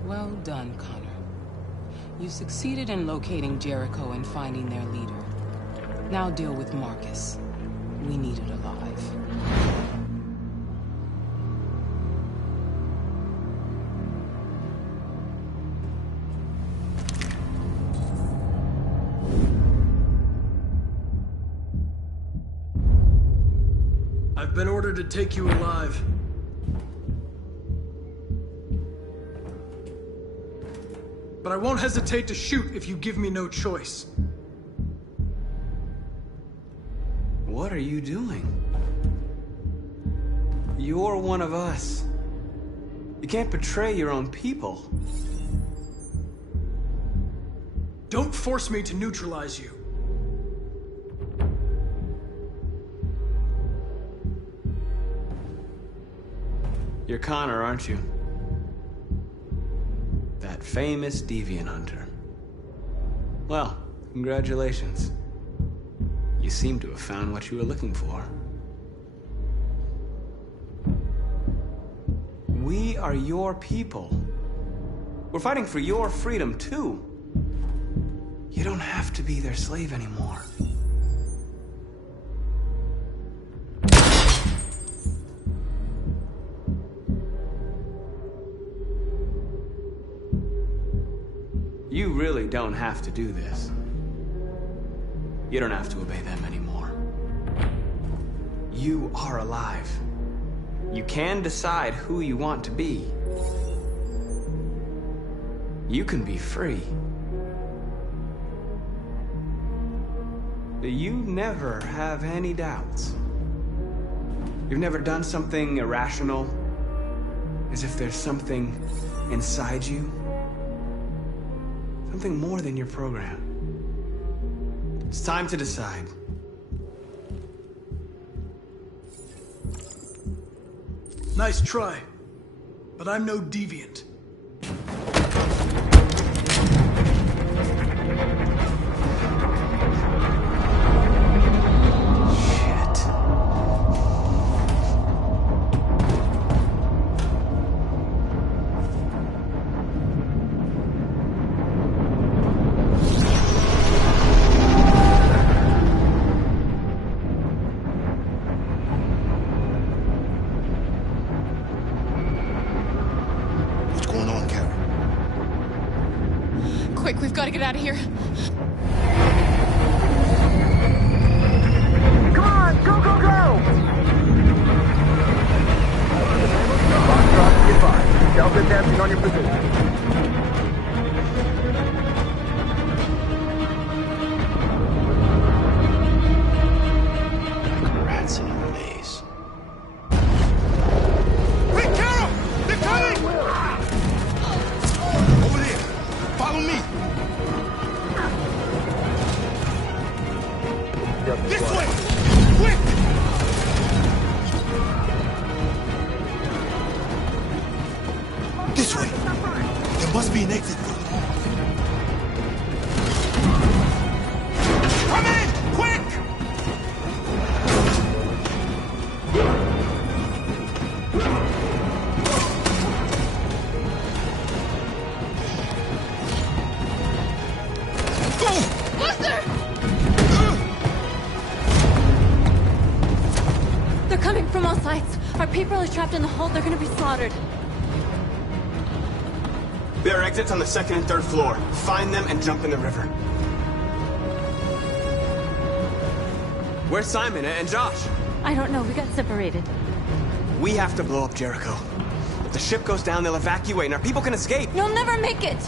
Well done, Connor. You succeeded in locating Jericho and finding their leader. Now deal with Marcus. We need it alive. I've been ordered to take you alive. But I won't hesitate to shoot if you give me no choice. What are you doing? You're one of us. You can't betray your own people. Don't force me to neutralize you. You're Connor, aren't you? That famous deviant hunter. Well, congratulations. You seem to have found what you were looking for. We are your people. We're fighting for your freedom, too. You don't have to be their slave anymore. You really don't have to do this. You don't have to obey them anymore. You are alive. You can decide who you want to be. You can be free. You never have any doubts. You've never done something irrational, as if there's something inside you, something more than your program. It's time to decide. Nice try, but I'm no deviant. Quick, we've got to get out of here. Come on, go, go, go! Foxtrot, goodbye. Delta advancing on your position. Rats in a maze. Hey, Carol! They're coming! Over there! Follow me! This way! Quick! This way! There must be an exit. Come in! Quick! They're coming from all sides. Our people are trapped in the hold. They're gonna be slaughtered. There are exits on the second and third floor. Find them and jump in the river. Where's Simon and Josh? I don't know. We got separated. We have to blow up Jericho. If the ship goes down, they'll evacuate and our people can escape. You'll never make it!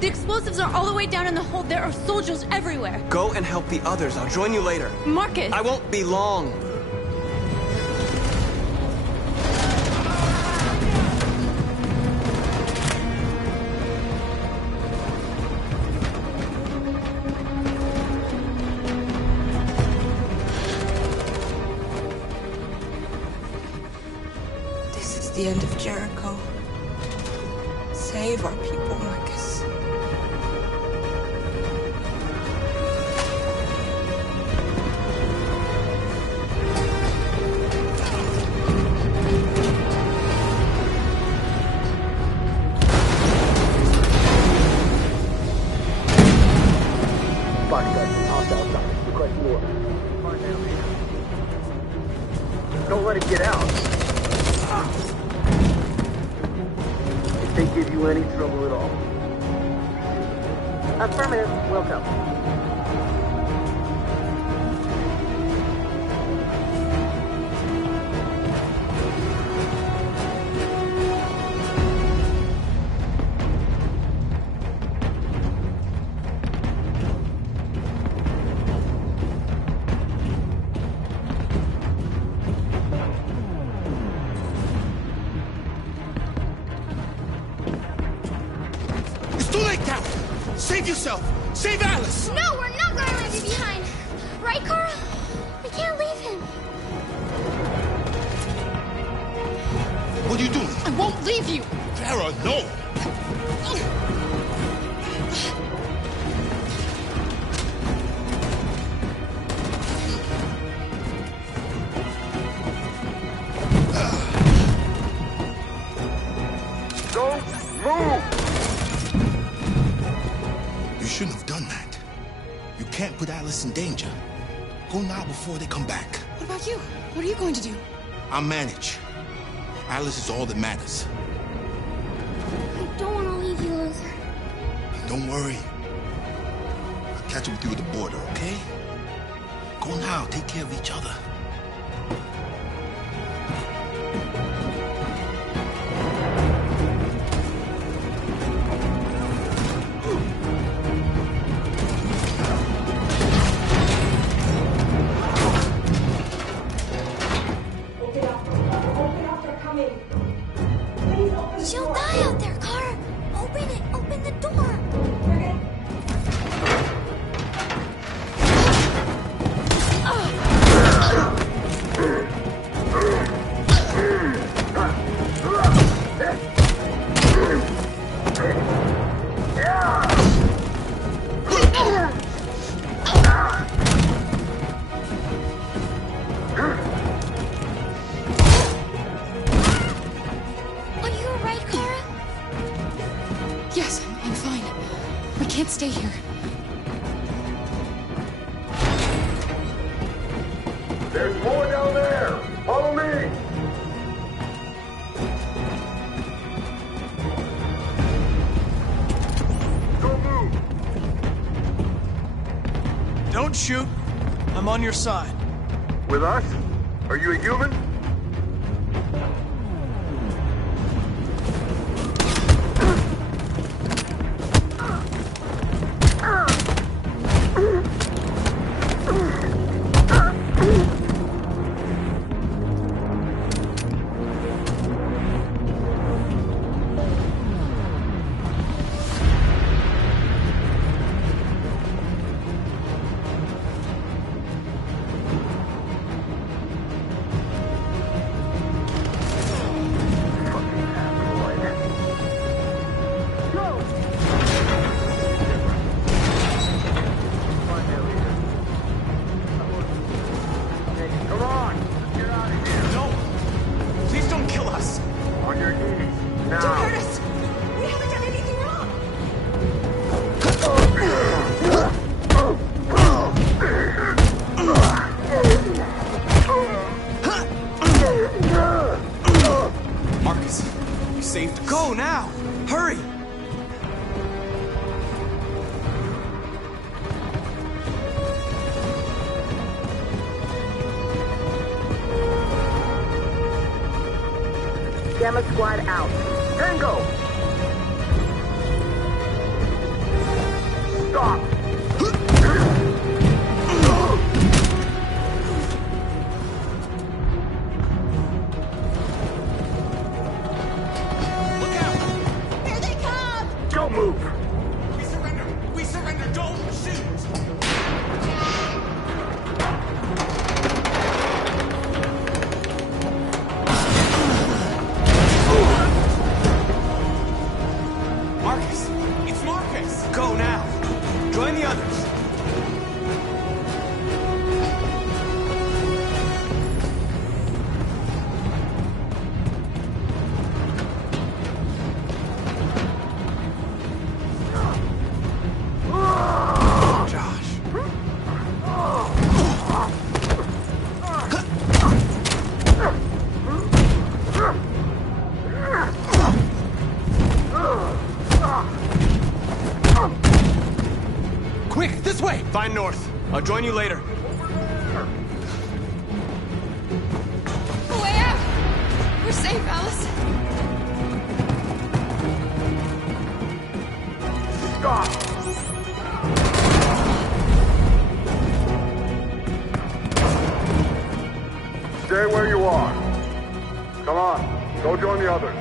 The explosives are all the way down in the hold. There are soldiers everywhere. Go and help the others. I'll join you later. Marcus! I won't be long. This is the end of Jericho. Save our people, Marcus. Don't let it get out. If they give you any trouble at all. Affirmative. Welcome. It's too late, Carol! Save yourself! Save Alice! No, we're not going to leave you behind. Right, Carl? We can't leave him. What are you doing? I won't leave you! Clara, no! Don't move! shouldn't have done that. You can't put Alice in danger. Go now before they come back. What about you? What are you going to do? I'll manage. Alice is all that matters. I don't want to leave you, Luther. Don't worry. I'll catch up with you at the border, okay? Go now. Take care of each other. She'll die out there, Kara. Open it. Open the door. Yes, I'm fine. We can't stay here. There's more down there! Follow me! Don't move! Don't shoot. I'm on your side. With us? Are you a human? Come on! Get out of here! No! Please don't kill us! On your knees, now! Don't hurt us! We haven't done anything wrong! Marcus, you saved us. Go now! Hurry! Gamma Squad out. Tango! Stop! Here they come! Don't move! We surrender! We surrender! Don't shoot! Marcus! It's Marcus! Go now! Join the others! Josh. Quick, this way! Find North. I'll join you later. Way out! We're safe, Alice. Stop! Stay where you are. Come on, go join the others.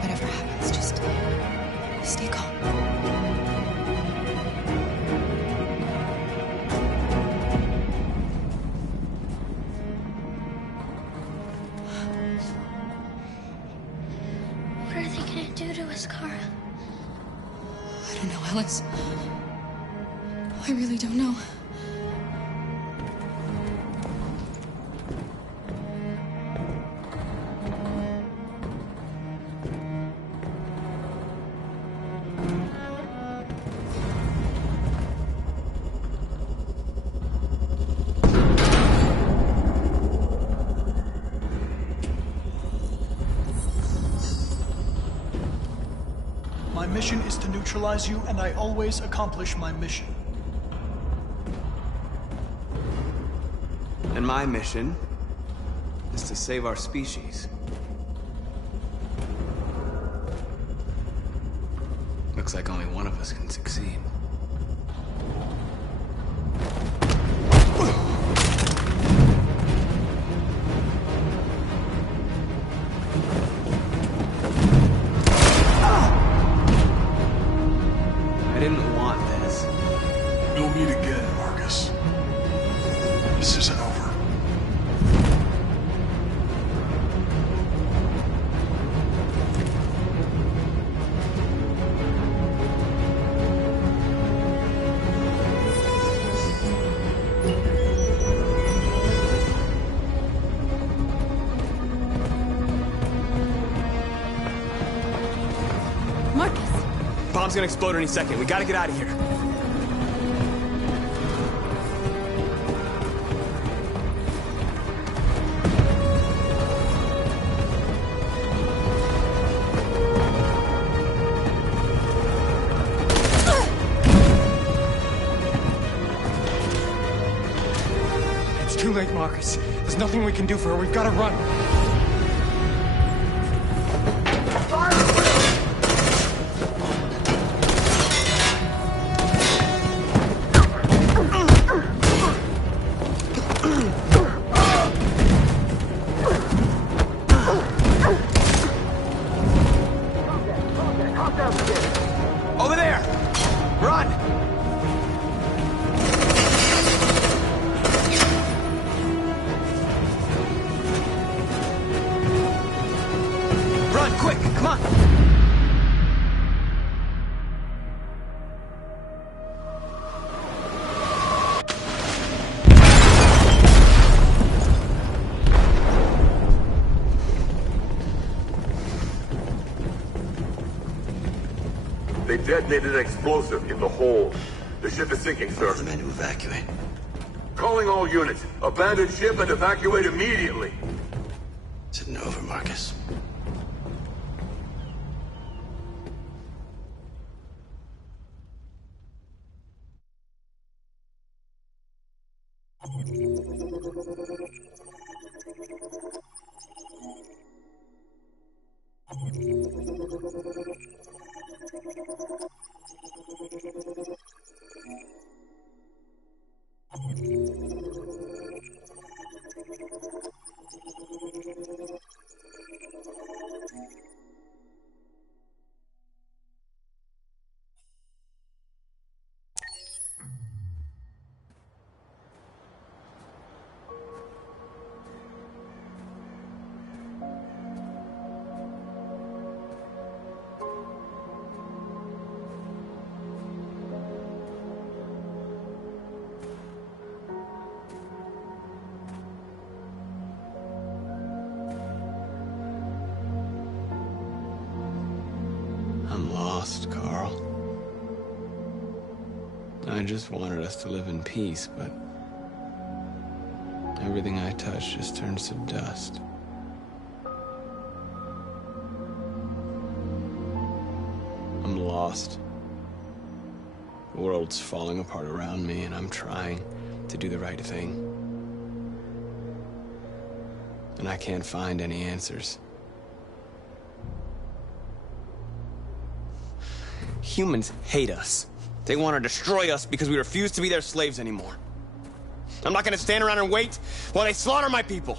Whatever happens, just stay calm. What are they gonna do to us, Kara? I don't know, Alice. I really don't know. mission is to neutralize you, and I always accomplish my mission. And my mission is to save our species. Looks like only one of us can succeed. I didn't want this. We'll meet again, Marcus. This isn't over. Bomb's gonna explode any second. We gotta get out of here. It's too late, Marcus. There's nothing we can do for her. We've gotta run. Over there! Run! Run, quick! Come on! They detonated an explosive in the hold. The ship is sinking, sir. The men to evacuate. Calling all units. Abandon ship and evacuate immediately. Is it over, Marcus? I'm lost, Carl. I just wanted us to live in peace, but everything I touch just turns to dust. I'm lost. The world's falling apart around me, and I'm trying to do the right thing. And I can't find any answers. Humans hate us. They want to destroy us because we refuse to be their slaves anymore. I'm not going to stand around and wait while they slaughter my people.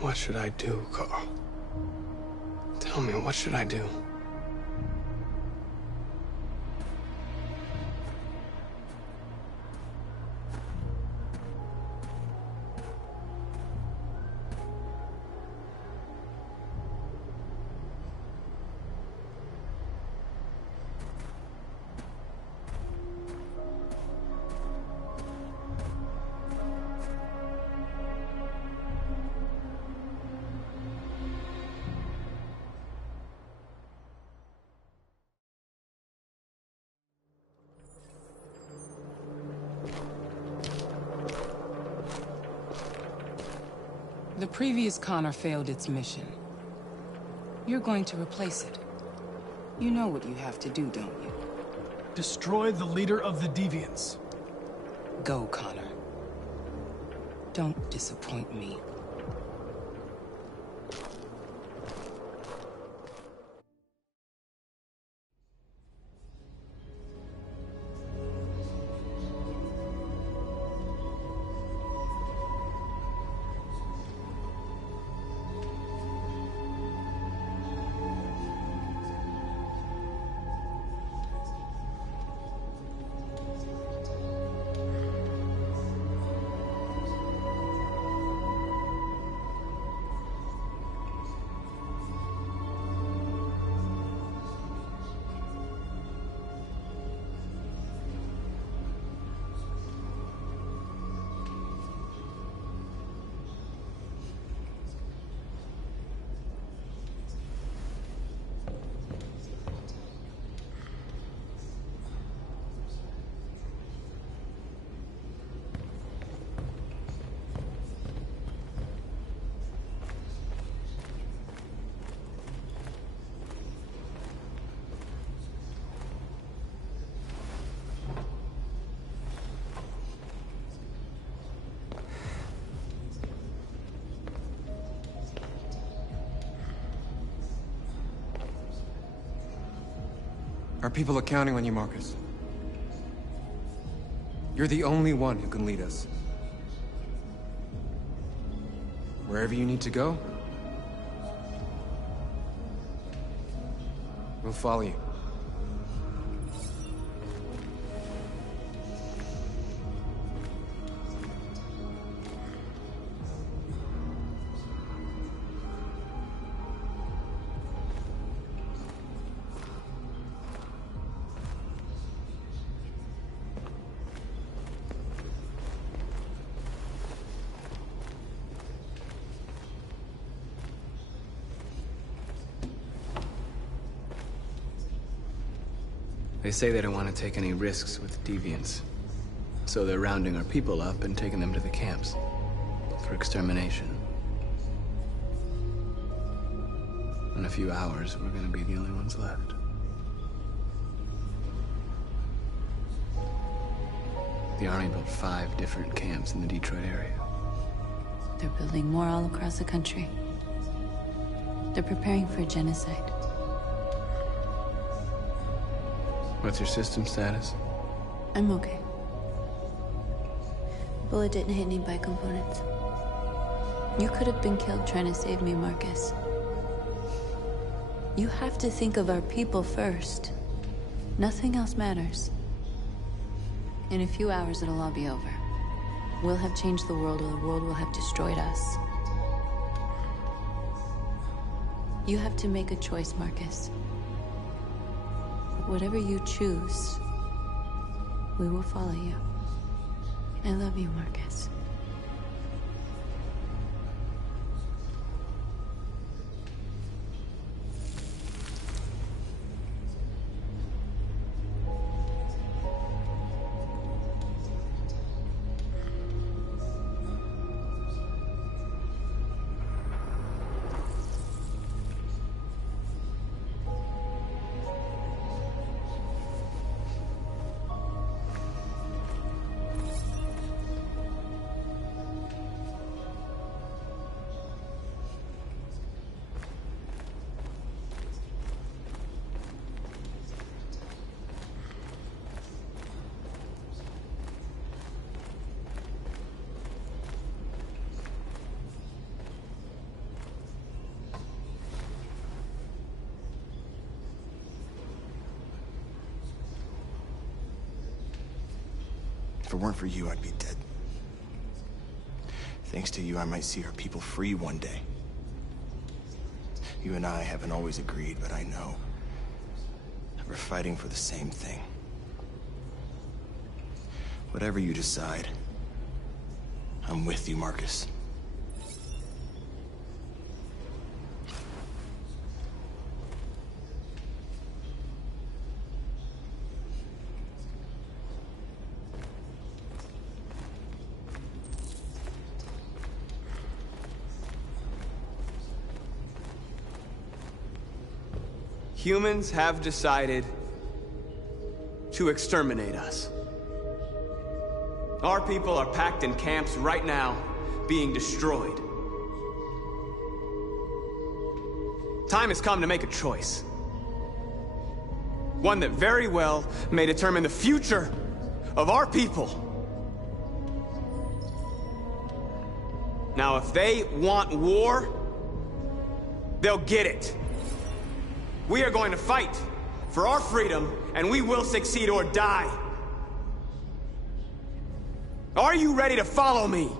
What should I do, Carl? Tell me, what should I do? The previous Connor failed its mission. You're going to replace it. You know what you have to do, don't you? Destroy the leader of the Deviants. Go, Connor. Don't disappoint me. Our people are counting on you, Marcus. You're the only one who can lead us. Wherever you need to go, we'll follow you. They say they don't want to take any risks with deviants. So they're rounding our people up and taking them to the camps for extermination. In a few hours, we're gonna be the only ones left. The Army built 5 different camps in the Detroit area. They're building more all across the country. They're preparing for genocide. What's your system status? I'm okay. Bullet didn't hit any bicomponents. You could have been killed trying to save me, Marcus. You have to think of our people first. Nothing else matters. In a few hours, it'll all be over. We'll have changed the world, or the world will have destroyed us. You have to make a choice, Marcus. Whatever you choose, we will follow you. I love you, Marcus. If it weren't for you, I'd be dead. Thanks to you, I might see our people free one day. You and I haven't always agreed, but I know we're fighting for the same thing. Whatever you decide, I'm with you, Marcus. Humans have decided to exterminate us. Our people are packed in camps right now, being destroyed. Time has come to make a choice. One that very well may determine the future of our people. Now, if they want war, they'll get it. We are going to fight for our freedom, and we will succeed or die. Are you ready to follow me?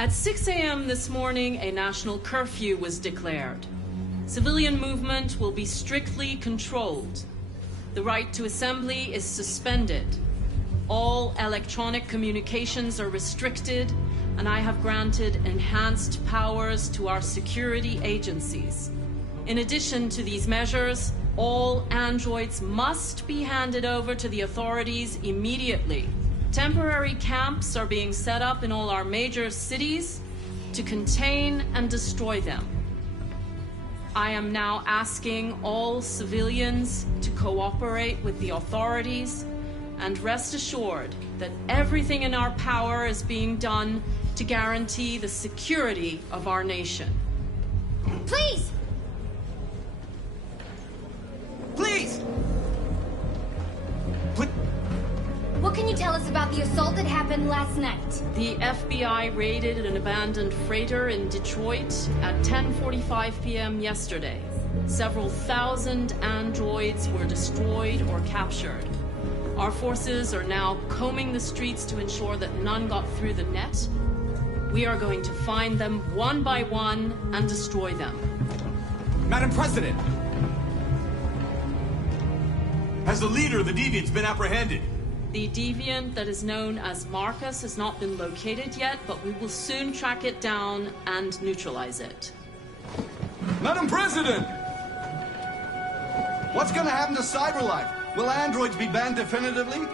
At 6 a.m. this morning, a national curfew was declared. Civilian movement will be strictly controlled. The right to assembly is suspended. All electronic communications are restricted, and I have granted enhanced powers to our security agencies. In addition to these measures, all androids must be handed over to the authorities immediately. Temporary camps are being set up in all our major cities to contain and destroy them. I am now asking all civilians to cooperate with the authorities and rest assured that everything in our power is being done to guarantee the security of our nation. Please! Please! What can you tell us about the assault that happened last night? The FBI raided an abandoned freighter in Detroit at 10:45 p.m. yesterday. Several thousand androids were destroyed or captured. Our forces are now combing the streets to ensure that none got through the net. We are going to find them one by one and destroy them. Madam President! Has the leader of the Deviants been apprehended? The deviant that is known as Marcus has not been located yet, but we will soon track it down and neutralize it. Madam President! What's gonna happen to CyberLife? Will androids be banned definitively?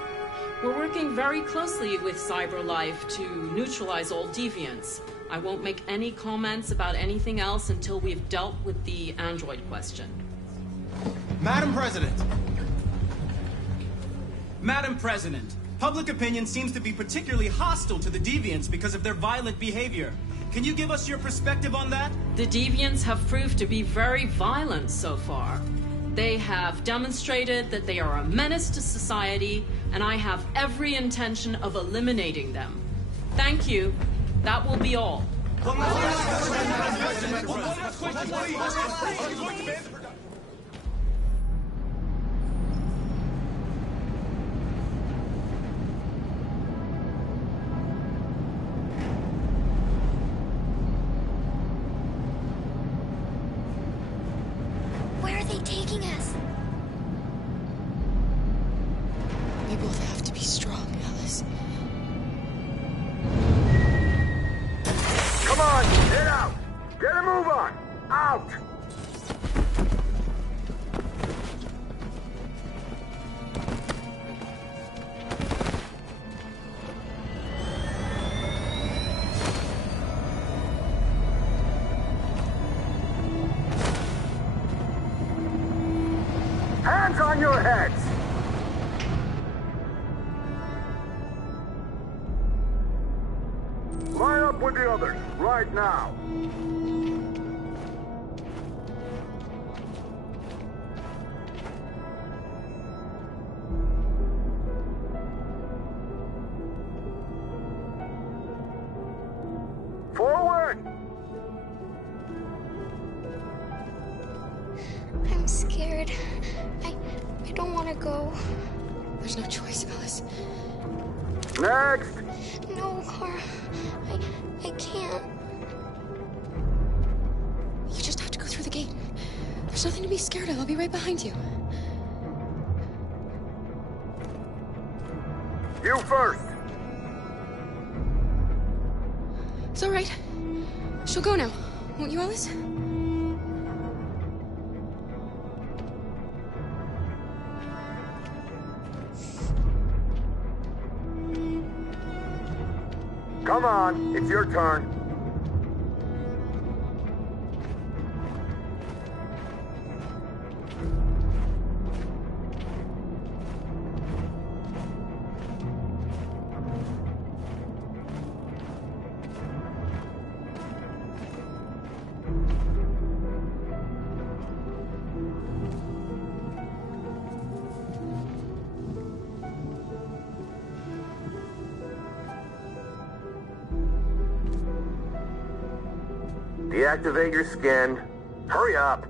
We're working very closely with CyberLife to neutralize all deviants. I won't make any comments about anything else until we've dealt with the android question. Madam President! Madam President, public opinion seems to be particularly hostile to the Deviants because of their violent behavior. Can you give us your perspective on that? The Deviants have proved to be very violent so far. They have demonstrated that they are a menace to society, and I have every intention of eliminating them. Thank you. That will be all. Where are they taking us? We both have to be strong, Alice. Come on, get out! Get a move on! Out! Hands on your heads! Line up with the others, right now. Forward! I'm scared. I don't want to go. There's no choice, Alice. Next! No, Cora. I can't. You just have to go through the There's nothing to be scared of. I'll be right behind you. You first! It's all right. She'll go now. Won't you, Alice? Come on, it's your turn. Deactivate your skin. Hurry up!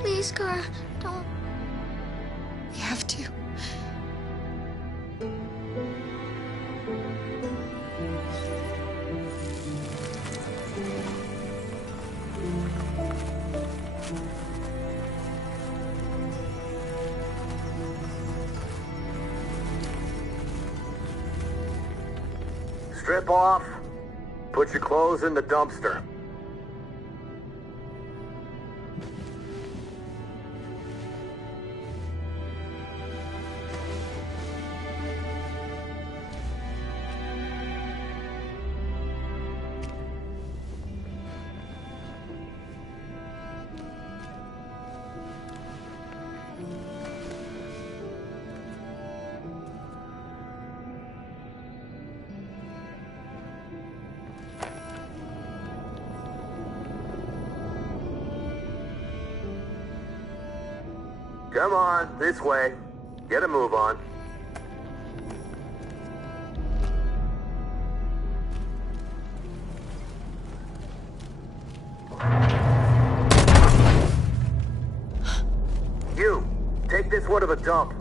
Please, Kara, don't. You have to. Strip off. Put your clothes in the dumpster. Come on, this way. Get a move on. You, take this one to the dump.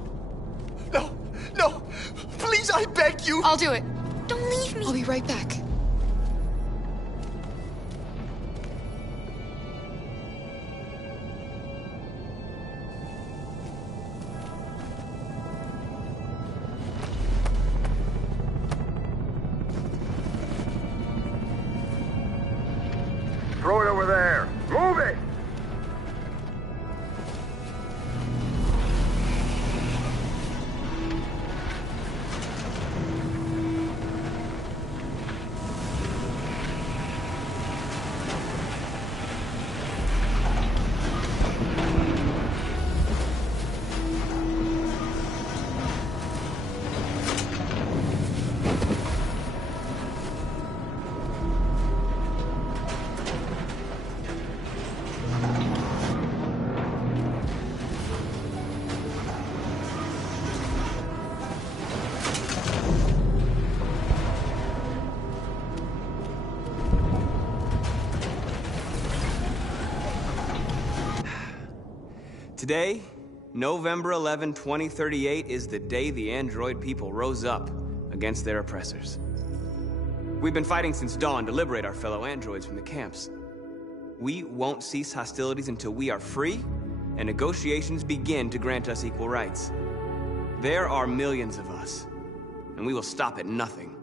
No, no, please, I beg you. I'll do it. Don't leave me. I'll be right back. Throw it over there. Move it! Today, November 11, 2038, is the day the android people rose up against their oppressors. We've been fighting since dawn to liberate our fellow androids from the camps. We won't cease hostilities until we are free and negotiations begin to grant us equal rights. There are millions of us, and we will stop at nothing.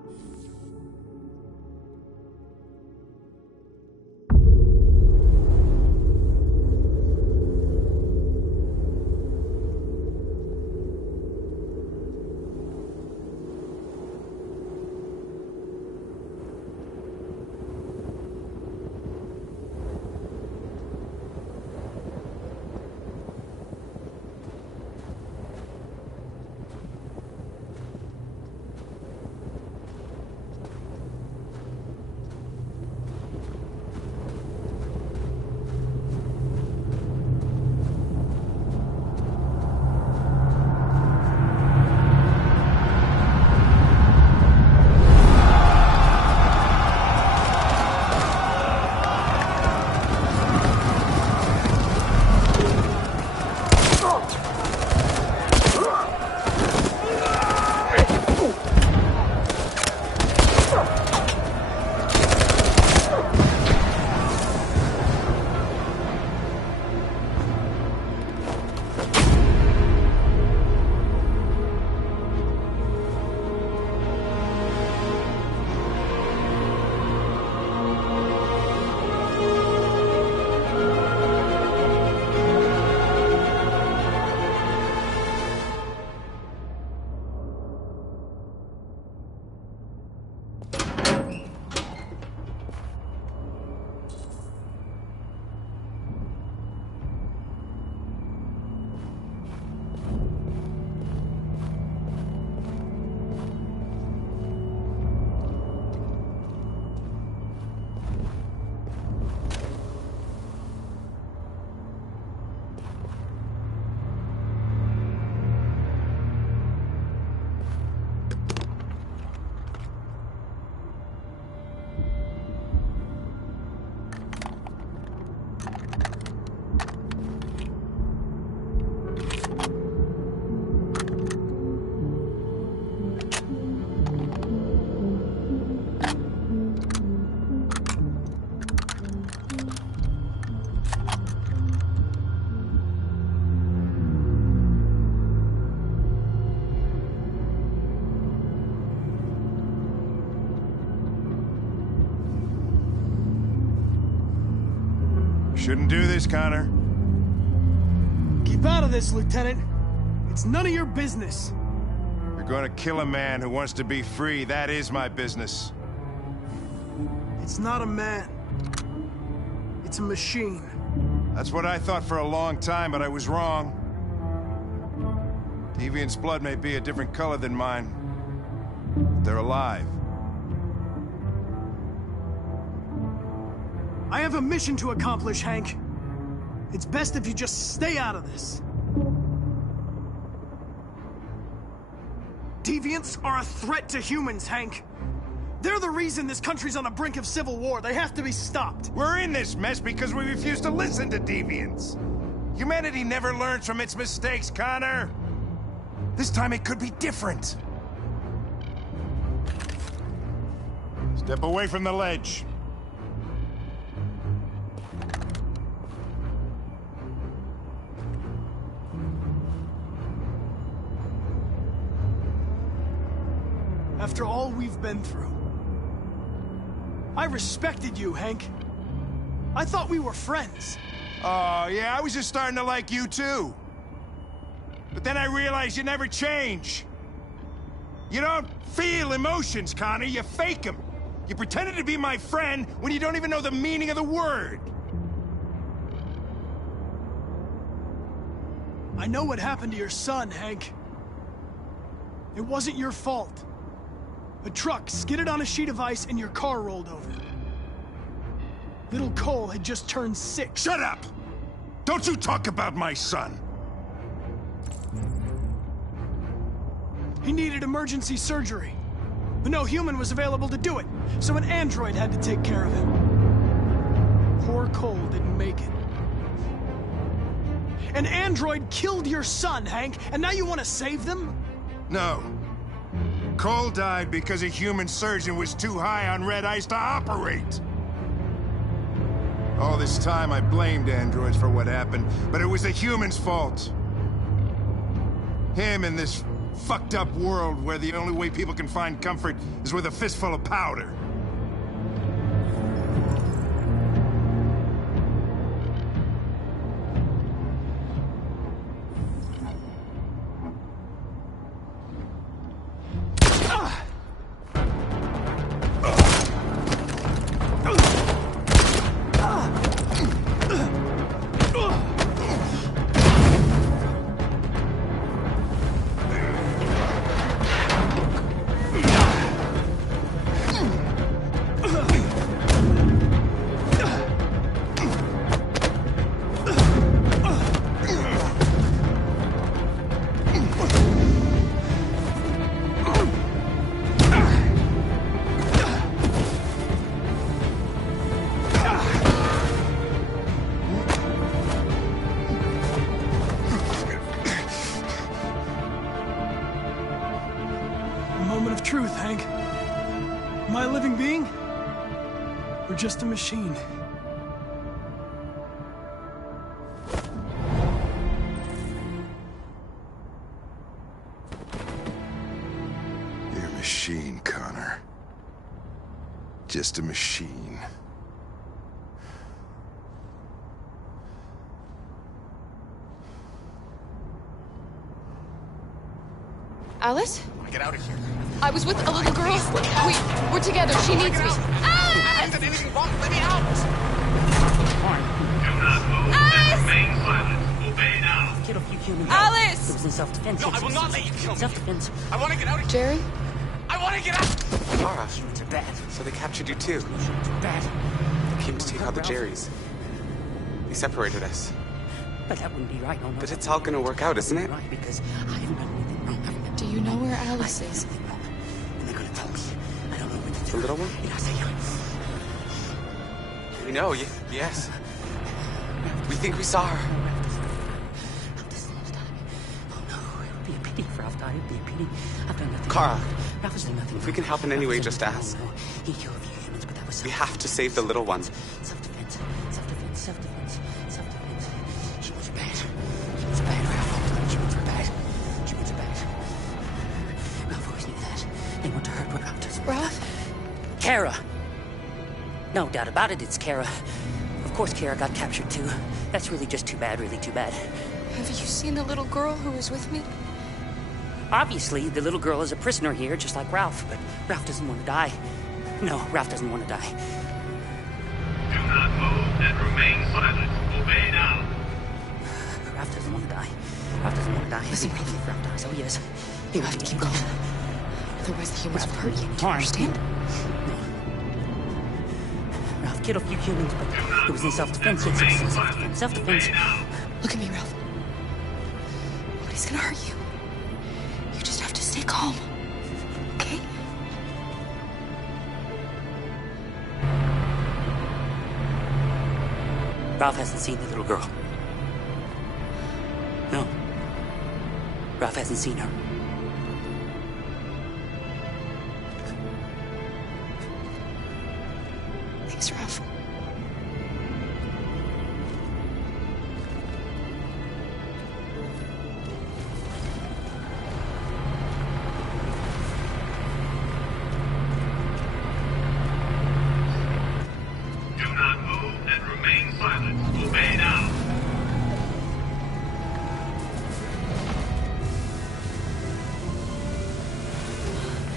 Shouldn't do this, Connor. Keep out of this, Lieutenant. It's none of your business. You're gonna kill a man who wants to be free. That is my business. It's not a man. It's a machine. That's what I thought for a long time, but I was wrong. Deviant's blood may be a different color than mine. But they're alive. I have a mission to accomplish, Hank. It's best if you just stay out of this. Deviants are a threat to humans, Hank. They're the reason this country's on the brink of civil war. They have to be stopped. We're in this mess because we refuse to listen to deviants. Humanity never learns from its mistakes, Connor. This time it could be different. Step away from the ledge. After all we've been through, I respected you, Hank. I thought we were friends. Oh, yeah, I was just starting to like you, too. But then I realized you never change. You don't feel emotions, Connor. You fake them. You pretended to be my friend when you don't even know the meaning of the word. I know what happened to your son, Hank. It wasn't your fault. A truck skidded on a sheet of ice and your car rolled over. Little Cole had just turned 6. Shut up! Don't you talk about my son! He needed emergency surgery, but no human was available to do it, so an android had to take care of him. Poor Cole didn't make it. An android killed your son, Hank, and now you want to save them? No. Cole died because a human surgeon was too high on red ice to operate. All this time I blamed androids for what happened, but it was the humans' fault. Him in this fucked up world where the only way people can find comfort is with a fistful of powder. Truth, Hank. Am I a living being? Or just a machine? You're a machine, Connor. Just a machine. Alice? I want to get out of here. I was with a little girl. We're together. She needs me. I haven't done anything wrong. Let me out. Kill a few humans. Alice! It was in self-defense. No, I will not let you kill me. Self-defense. I want to get out of here. Jerry? I want to get out. Kara. Humans are bad. So they captured you too. Humans are bad. They came to take out the Jerrys. They separated us. But that wouldn't be right, no. But it's all gonna work out, isn't it? Right, because I haven't done anything wrong. Do you know where Alice is? And they're gonna tell me. I don't know what to do. The little one? We know, yes. We think we saw her. It'd be a pity for Alfred. It'd be a pity. I've done nothing. Kara, Ralph was doing nothing. if we can help in any way, just ask. No. He killed a few humans, but that was We have to save the little one. Self-defense. Self-defense. Self-defense. Self-defense. Humans are bad. Humans are bad, Ralph. Humans are bad. Humans are bad. Ralph always knew that. They want to hurt what Ralph does. Ralph? Kara. No doubt about it, it's Kara. Of course Kara got captured too. That's really just too bad, really too bad. Have you seen the little girl who was with me? Obviously, the little girl is a prisoner here, just like Ralph, but Ralph doesn't want to die. No, Ralph doesn't want to die. Do not move and remain silent. Obey now. Ralph doesn't want to die. Ralph doesn't want to die. Listen, If Ralph dies, oh yes. You have to keep calm. Otherwise the humans will hurt you. Do you understand? Ralph killed a few humans, but it was in self-defense. It's in self-defense. Self-defense. Look at me, Ralph. Nobody's gonna hurt you. You just have to stay calm. Okay? Ralph hasn't seen the little girl. No. Ralph hasn't seen her. Thanks, Ralph. Do not move and remain silent. Obey now.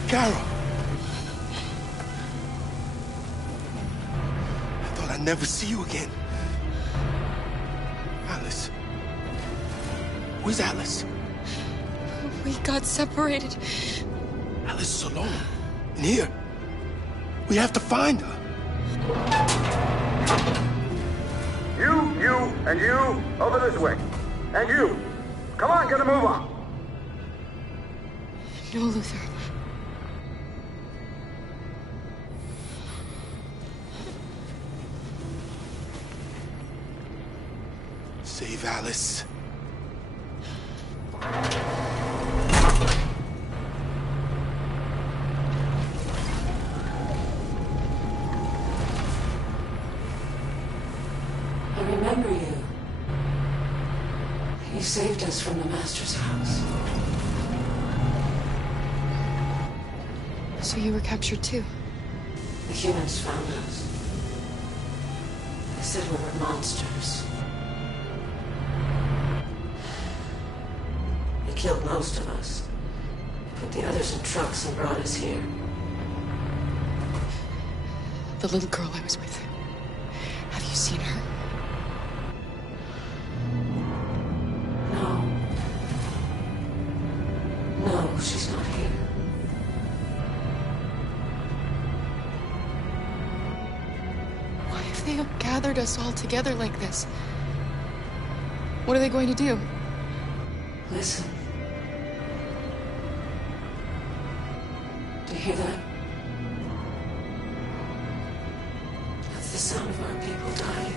Carol! I thought I'd never see you again. Alice. Where's Alice? We got separated. Alice is alone. In here. We have to find her. You, and you, over this way. And you. Come on, get a move on. No, Luther. Save Alice. I remember you. You saved us from the Master's house. So you were captured too? The humans found us. They said we were monsters. They killed most of us. Put the others in trucks and brought us here. The little girl I was with. Have you seen her? No. No, she's not here. Why have they gathered us all together like this? What are they going to do? Listen. Do you hear that? That's the sound of our people dying.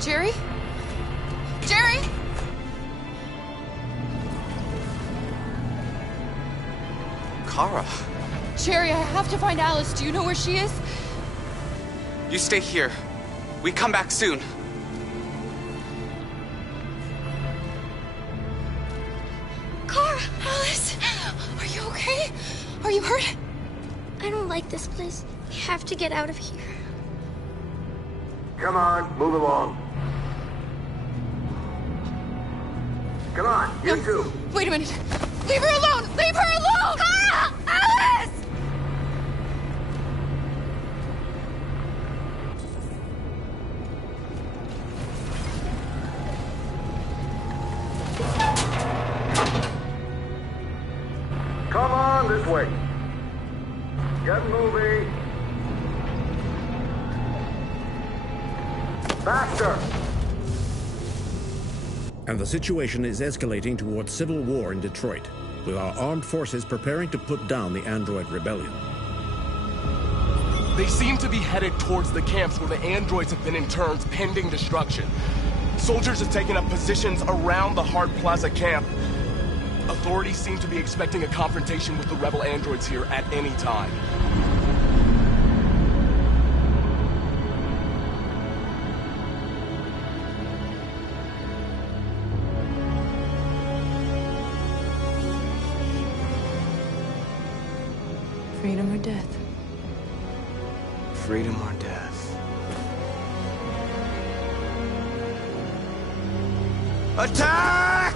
Jerry? Jerry? Kara, Jerry, I have to find Alice. Do you know where she is? you stay here. We come back soon. Kara! Alice! Are you okay? Are you hurt? I don't like this place. We have to get out of here. Come on, move along. Come on, you two. Wait a minute. Leave her alone! Leave her alone! Kara! Alice! Come on, this way. Get moving. Faster. And the situation is escalating towards civil war in Detroit, with our armed forces preparing to put down the android rebellion. They seem to be headed towards the camps where the androids have been interned pending destruction. Soldiers have taken up positions around the Hart Plaza camp. Authorities seem to be expecting a confrontation with the rebel androids here at any time. Freedom or death? Freedom or death? Attack!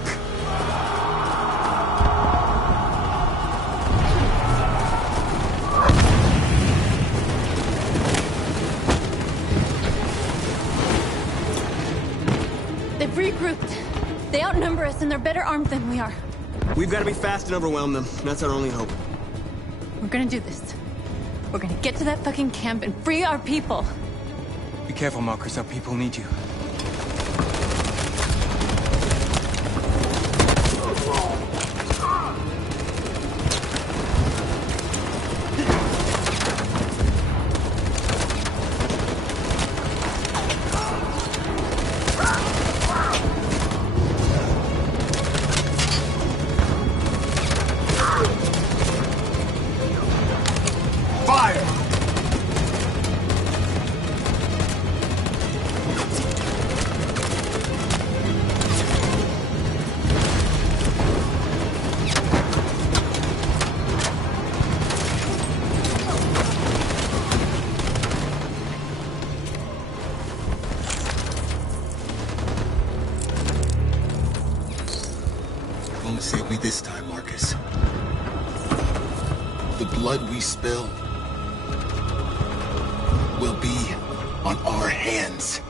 They've regrouped. They outnumber us and they're better armed than we are. We've got to be fast and overwhelm them. That's our only hope. We're gonna do this. We're gonna get to that fucking camp and free our people. Be careful, Marcus. Our people need you. Save me this time, Marcus. The blood we spill will be on our hands.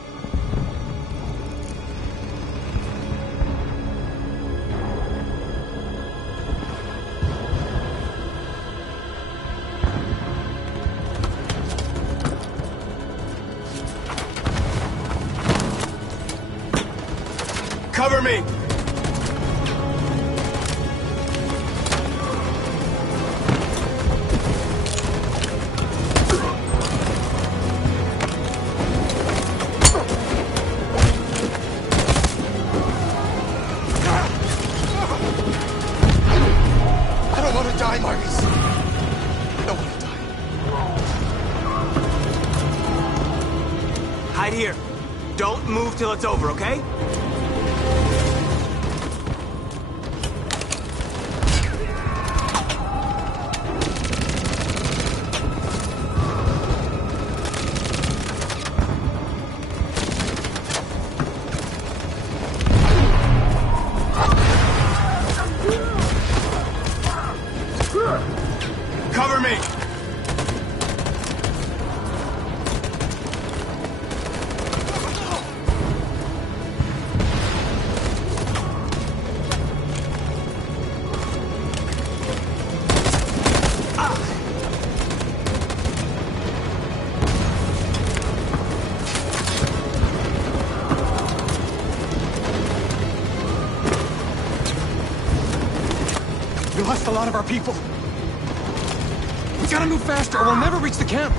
Cover me! Hide here. Don't move till it's over, okay? Cover me! We lost a lot of our people. We gotta move faster or we'll never reach the camp.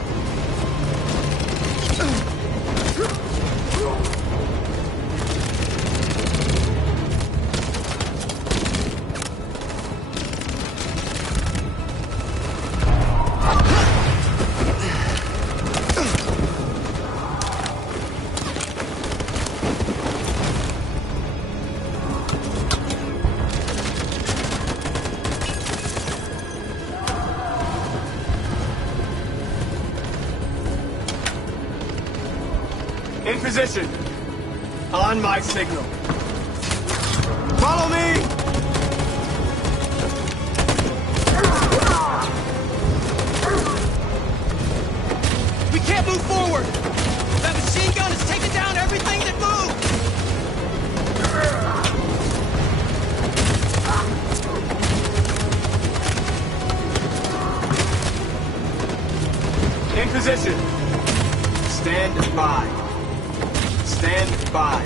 In position. On my signal. Follow me! We can't move forward! That machine gun is taking down everything that moves! In position. Stand by. Stand by.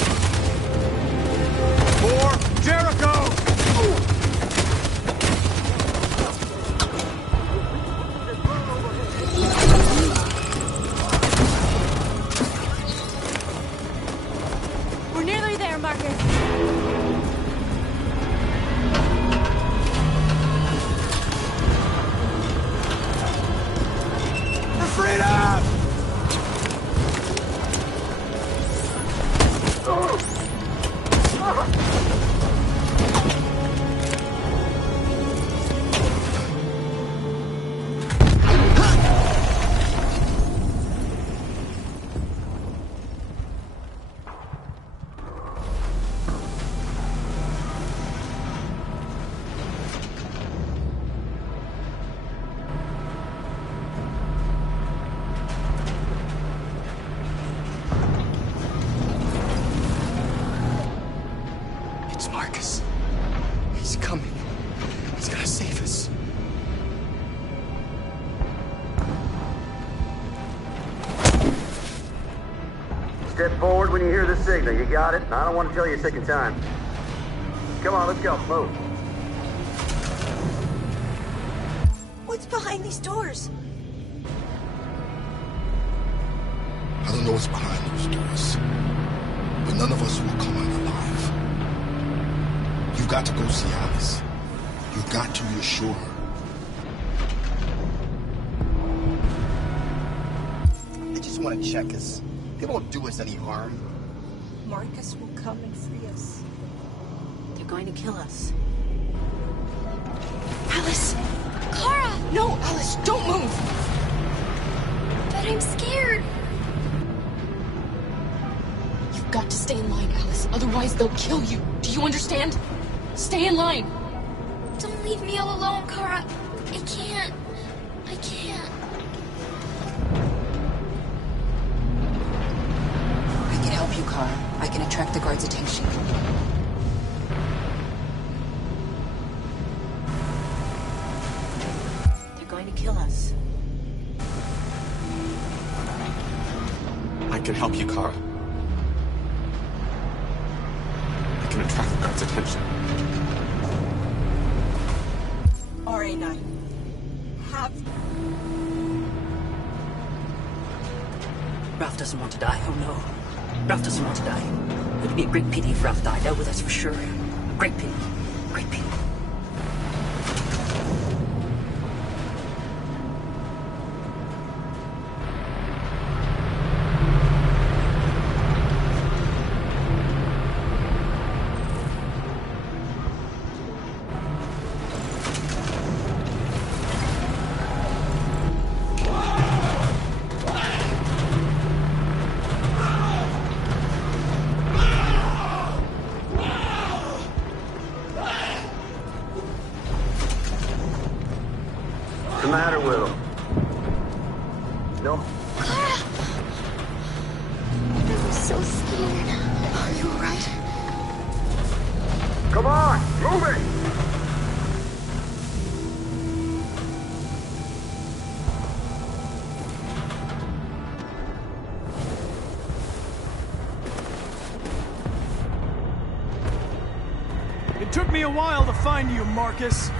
For Jericho! We're nearly there, Marcus. signal. You got it? I don't want to tell you a second time. Come on, let's go. Move. What's behind these doors? I don't know what's behind those doors, but none of us will come out alive. You've got to go see Alice. You've got to reassure her. I just want to check us. They won't do us any harm. Marcus will come and free us. They're going to kill us. Alice! Kara! No, Alice, don't move! But I'm scared. You've got to stay in line, Alice. Otherwise, they'll kill you. Do you understand? Stay in line. Don't leave me all alone, Kara. I can't. I can't. I can help you, Kara. I can attract the guards' attention. They're going to kill us. I can help you, Kara. I can attract the guards' attention. RA9. Have... Ralph doesn't want to die. Oh no. Ralph doesn't want to die. It would be a great pity if Ralph died out with us for sure. A great pity. Great pity. What's the matter with him? No? I'm so scared. Are you alright? Come on! Move it! It took me a while to find you, Marcus.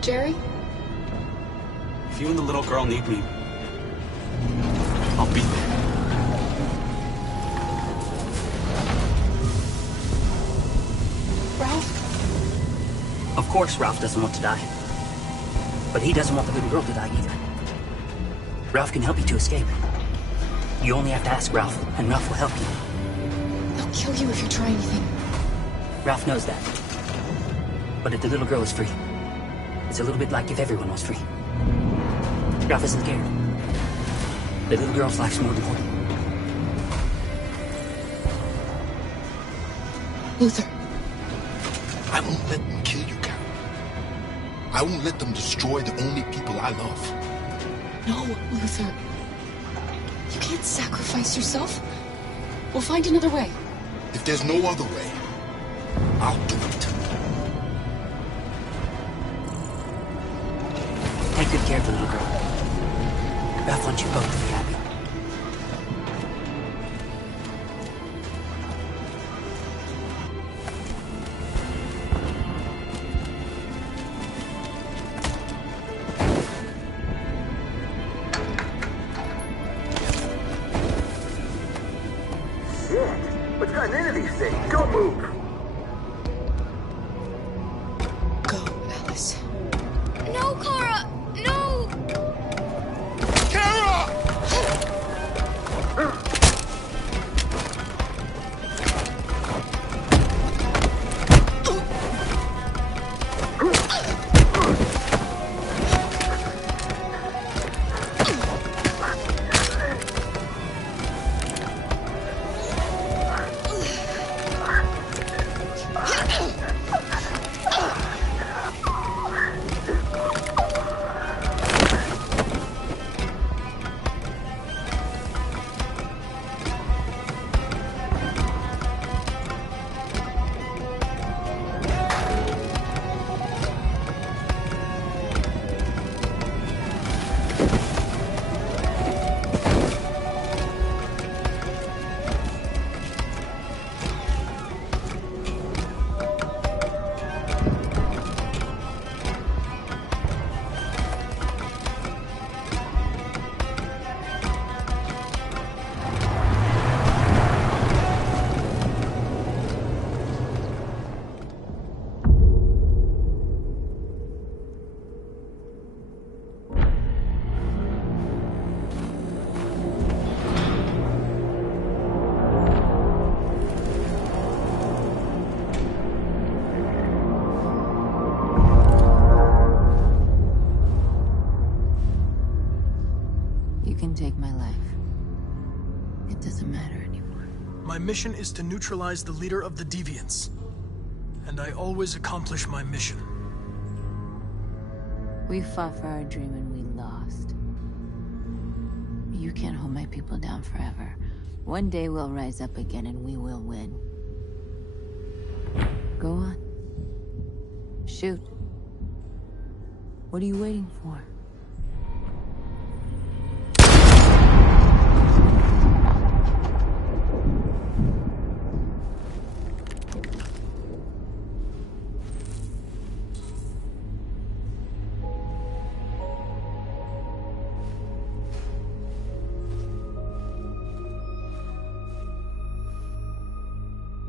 Jerry? If you and the little girl need me, I'll be there. course Ralph doesn't want to die. But he doesn't want the little girl to die either. Ralph can help you to escape. You only have to ask Ralph, and Ralph will help you. They'll kill you if you try anything. Ralph knows that. But if the little girl is free, it's a little bit like if everyone was free. Ralph isn't scared. The little girl's life's more important. Luther. I won't let them kill you, Carol. I won't let them destroy the only people I love. No, Luther. You can't sacrifice yourself. We'll find another way. If there's no other way, I'll do it. Take good care of the little girl. Ralph wants you both to be happy. Shit! We've gotten into these things. Don't move! Go, Alice. No, Kara! No! Kara! Take my life. It doesn't matter anymore. My mission is to neutralize the leader of the Deviants. And I always accomplish my mission. We fought for our dream and we lost. You can't hold my people down forever. One day we'll rise up again and we will win. Go on. Shoot. What are you waiting for?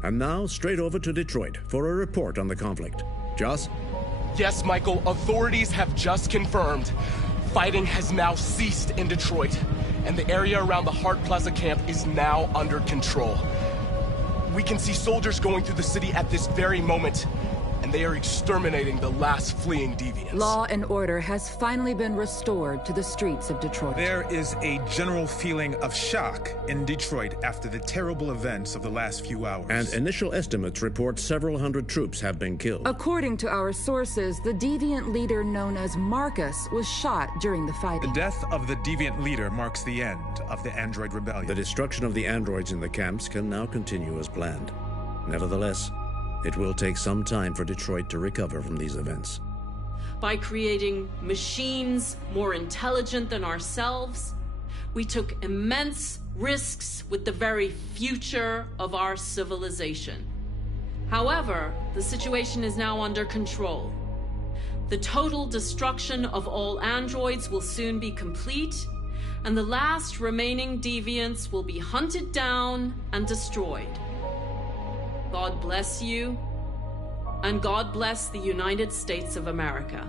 And now, straight over to Detroit for a report on the conflict. Joss? Yes, Michael, authorities have just confirmed fighting has now ceased in Detroit, and the area around the Hart Plaza camp is now under control. We can see soldiers going through the city at this very moment, and they are exterminating the last fleeing deviants. Law and order has finally been restored to the streets of Detroit. There is a general feeling of shock in Detroit after the terrible events of the last few hours. And initial estimates report several hundred troops have been killed. According to our sources, the deviant leader known as Marcus was shot during the fighting. The death of the deviant leader marks the end of the Android Rebellion. The destruction of the androids in the camps can now continue as planned. Nevertheless, it will take some time for Detroit to recover from these events. By creating machines more intelligent than ourselves, we took immense risks with the very future of our civilization. However, the situation is now under control. The total destruction of all androids will soon be complete, and the last remaining deviants will be hunted down and destroyed. God bless you, And God bless the United States of America.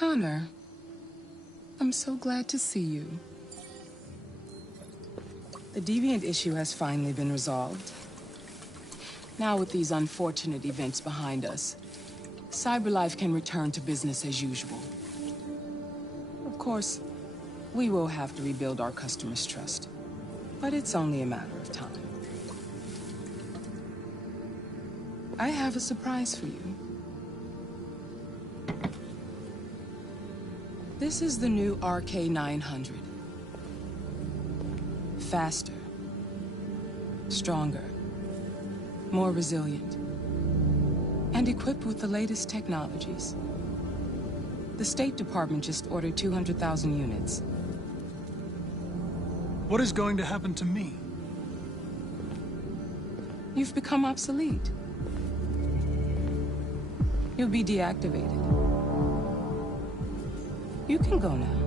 Connor, I'm so glad to see you. The Deviant issue has finally been resolved. Now with these unfortunate events behind us, CyberLife can return to business as usual. Of course, we will have to rebuild our customers' trust, but it's only a matter of time. I have a surprise for you. This is the new RK-900. Faster, stronger, more resilient, and equipped with the latest technologies. The State Department just ordered 200,000 units. What is going to happen to me? You've become obsolete. You'll be deactivated. You can go now.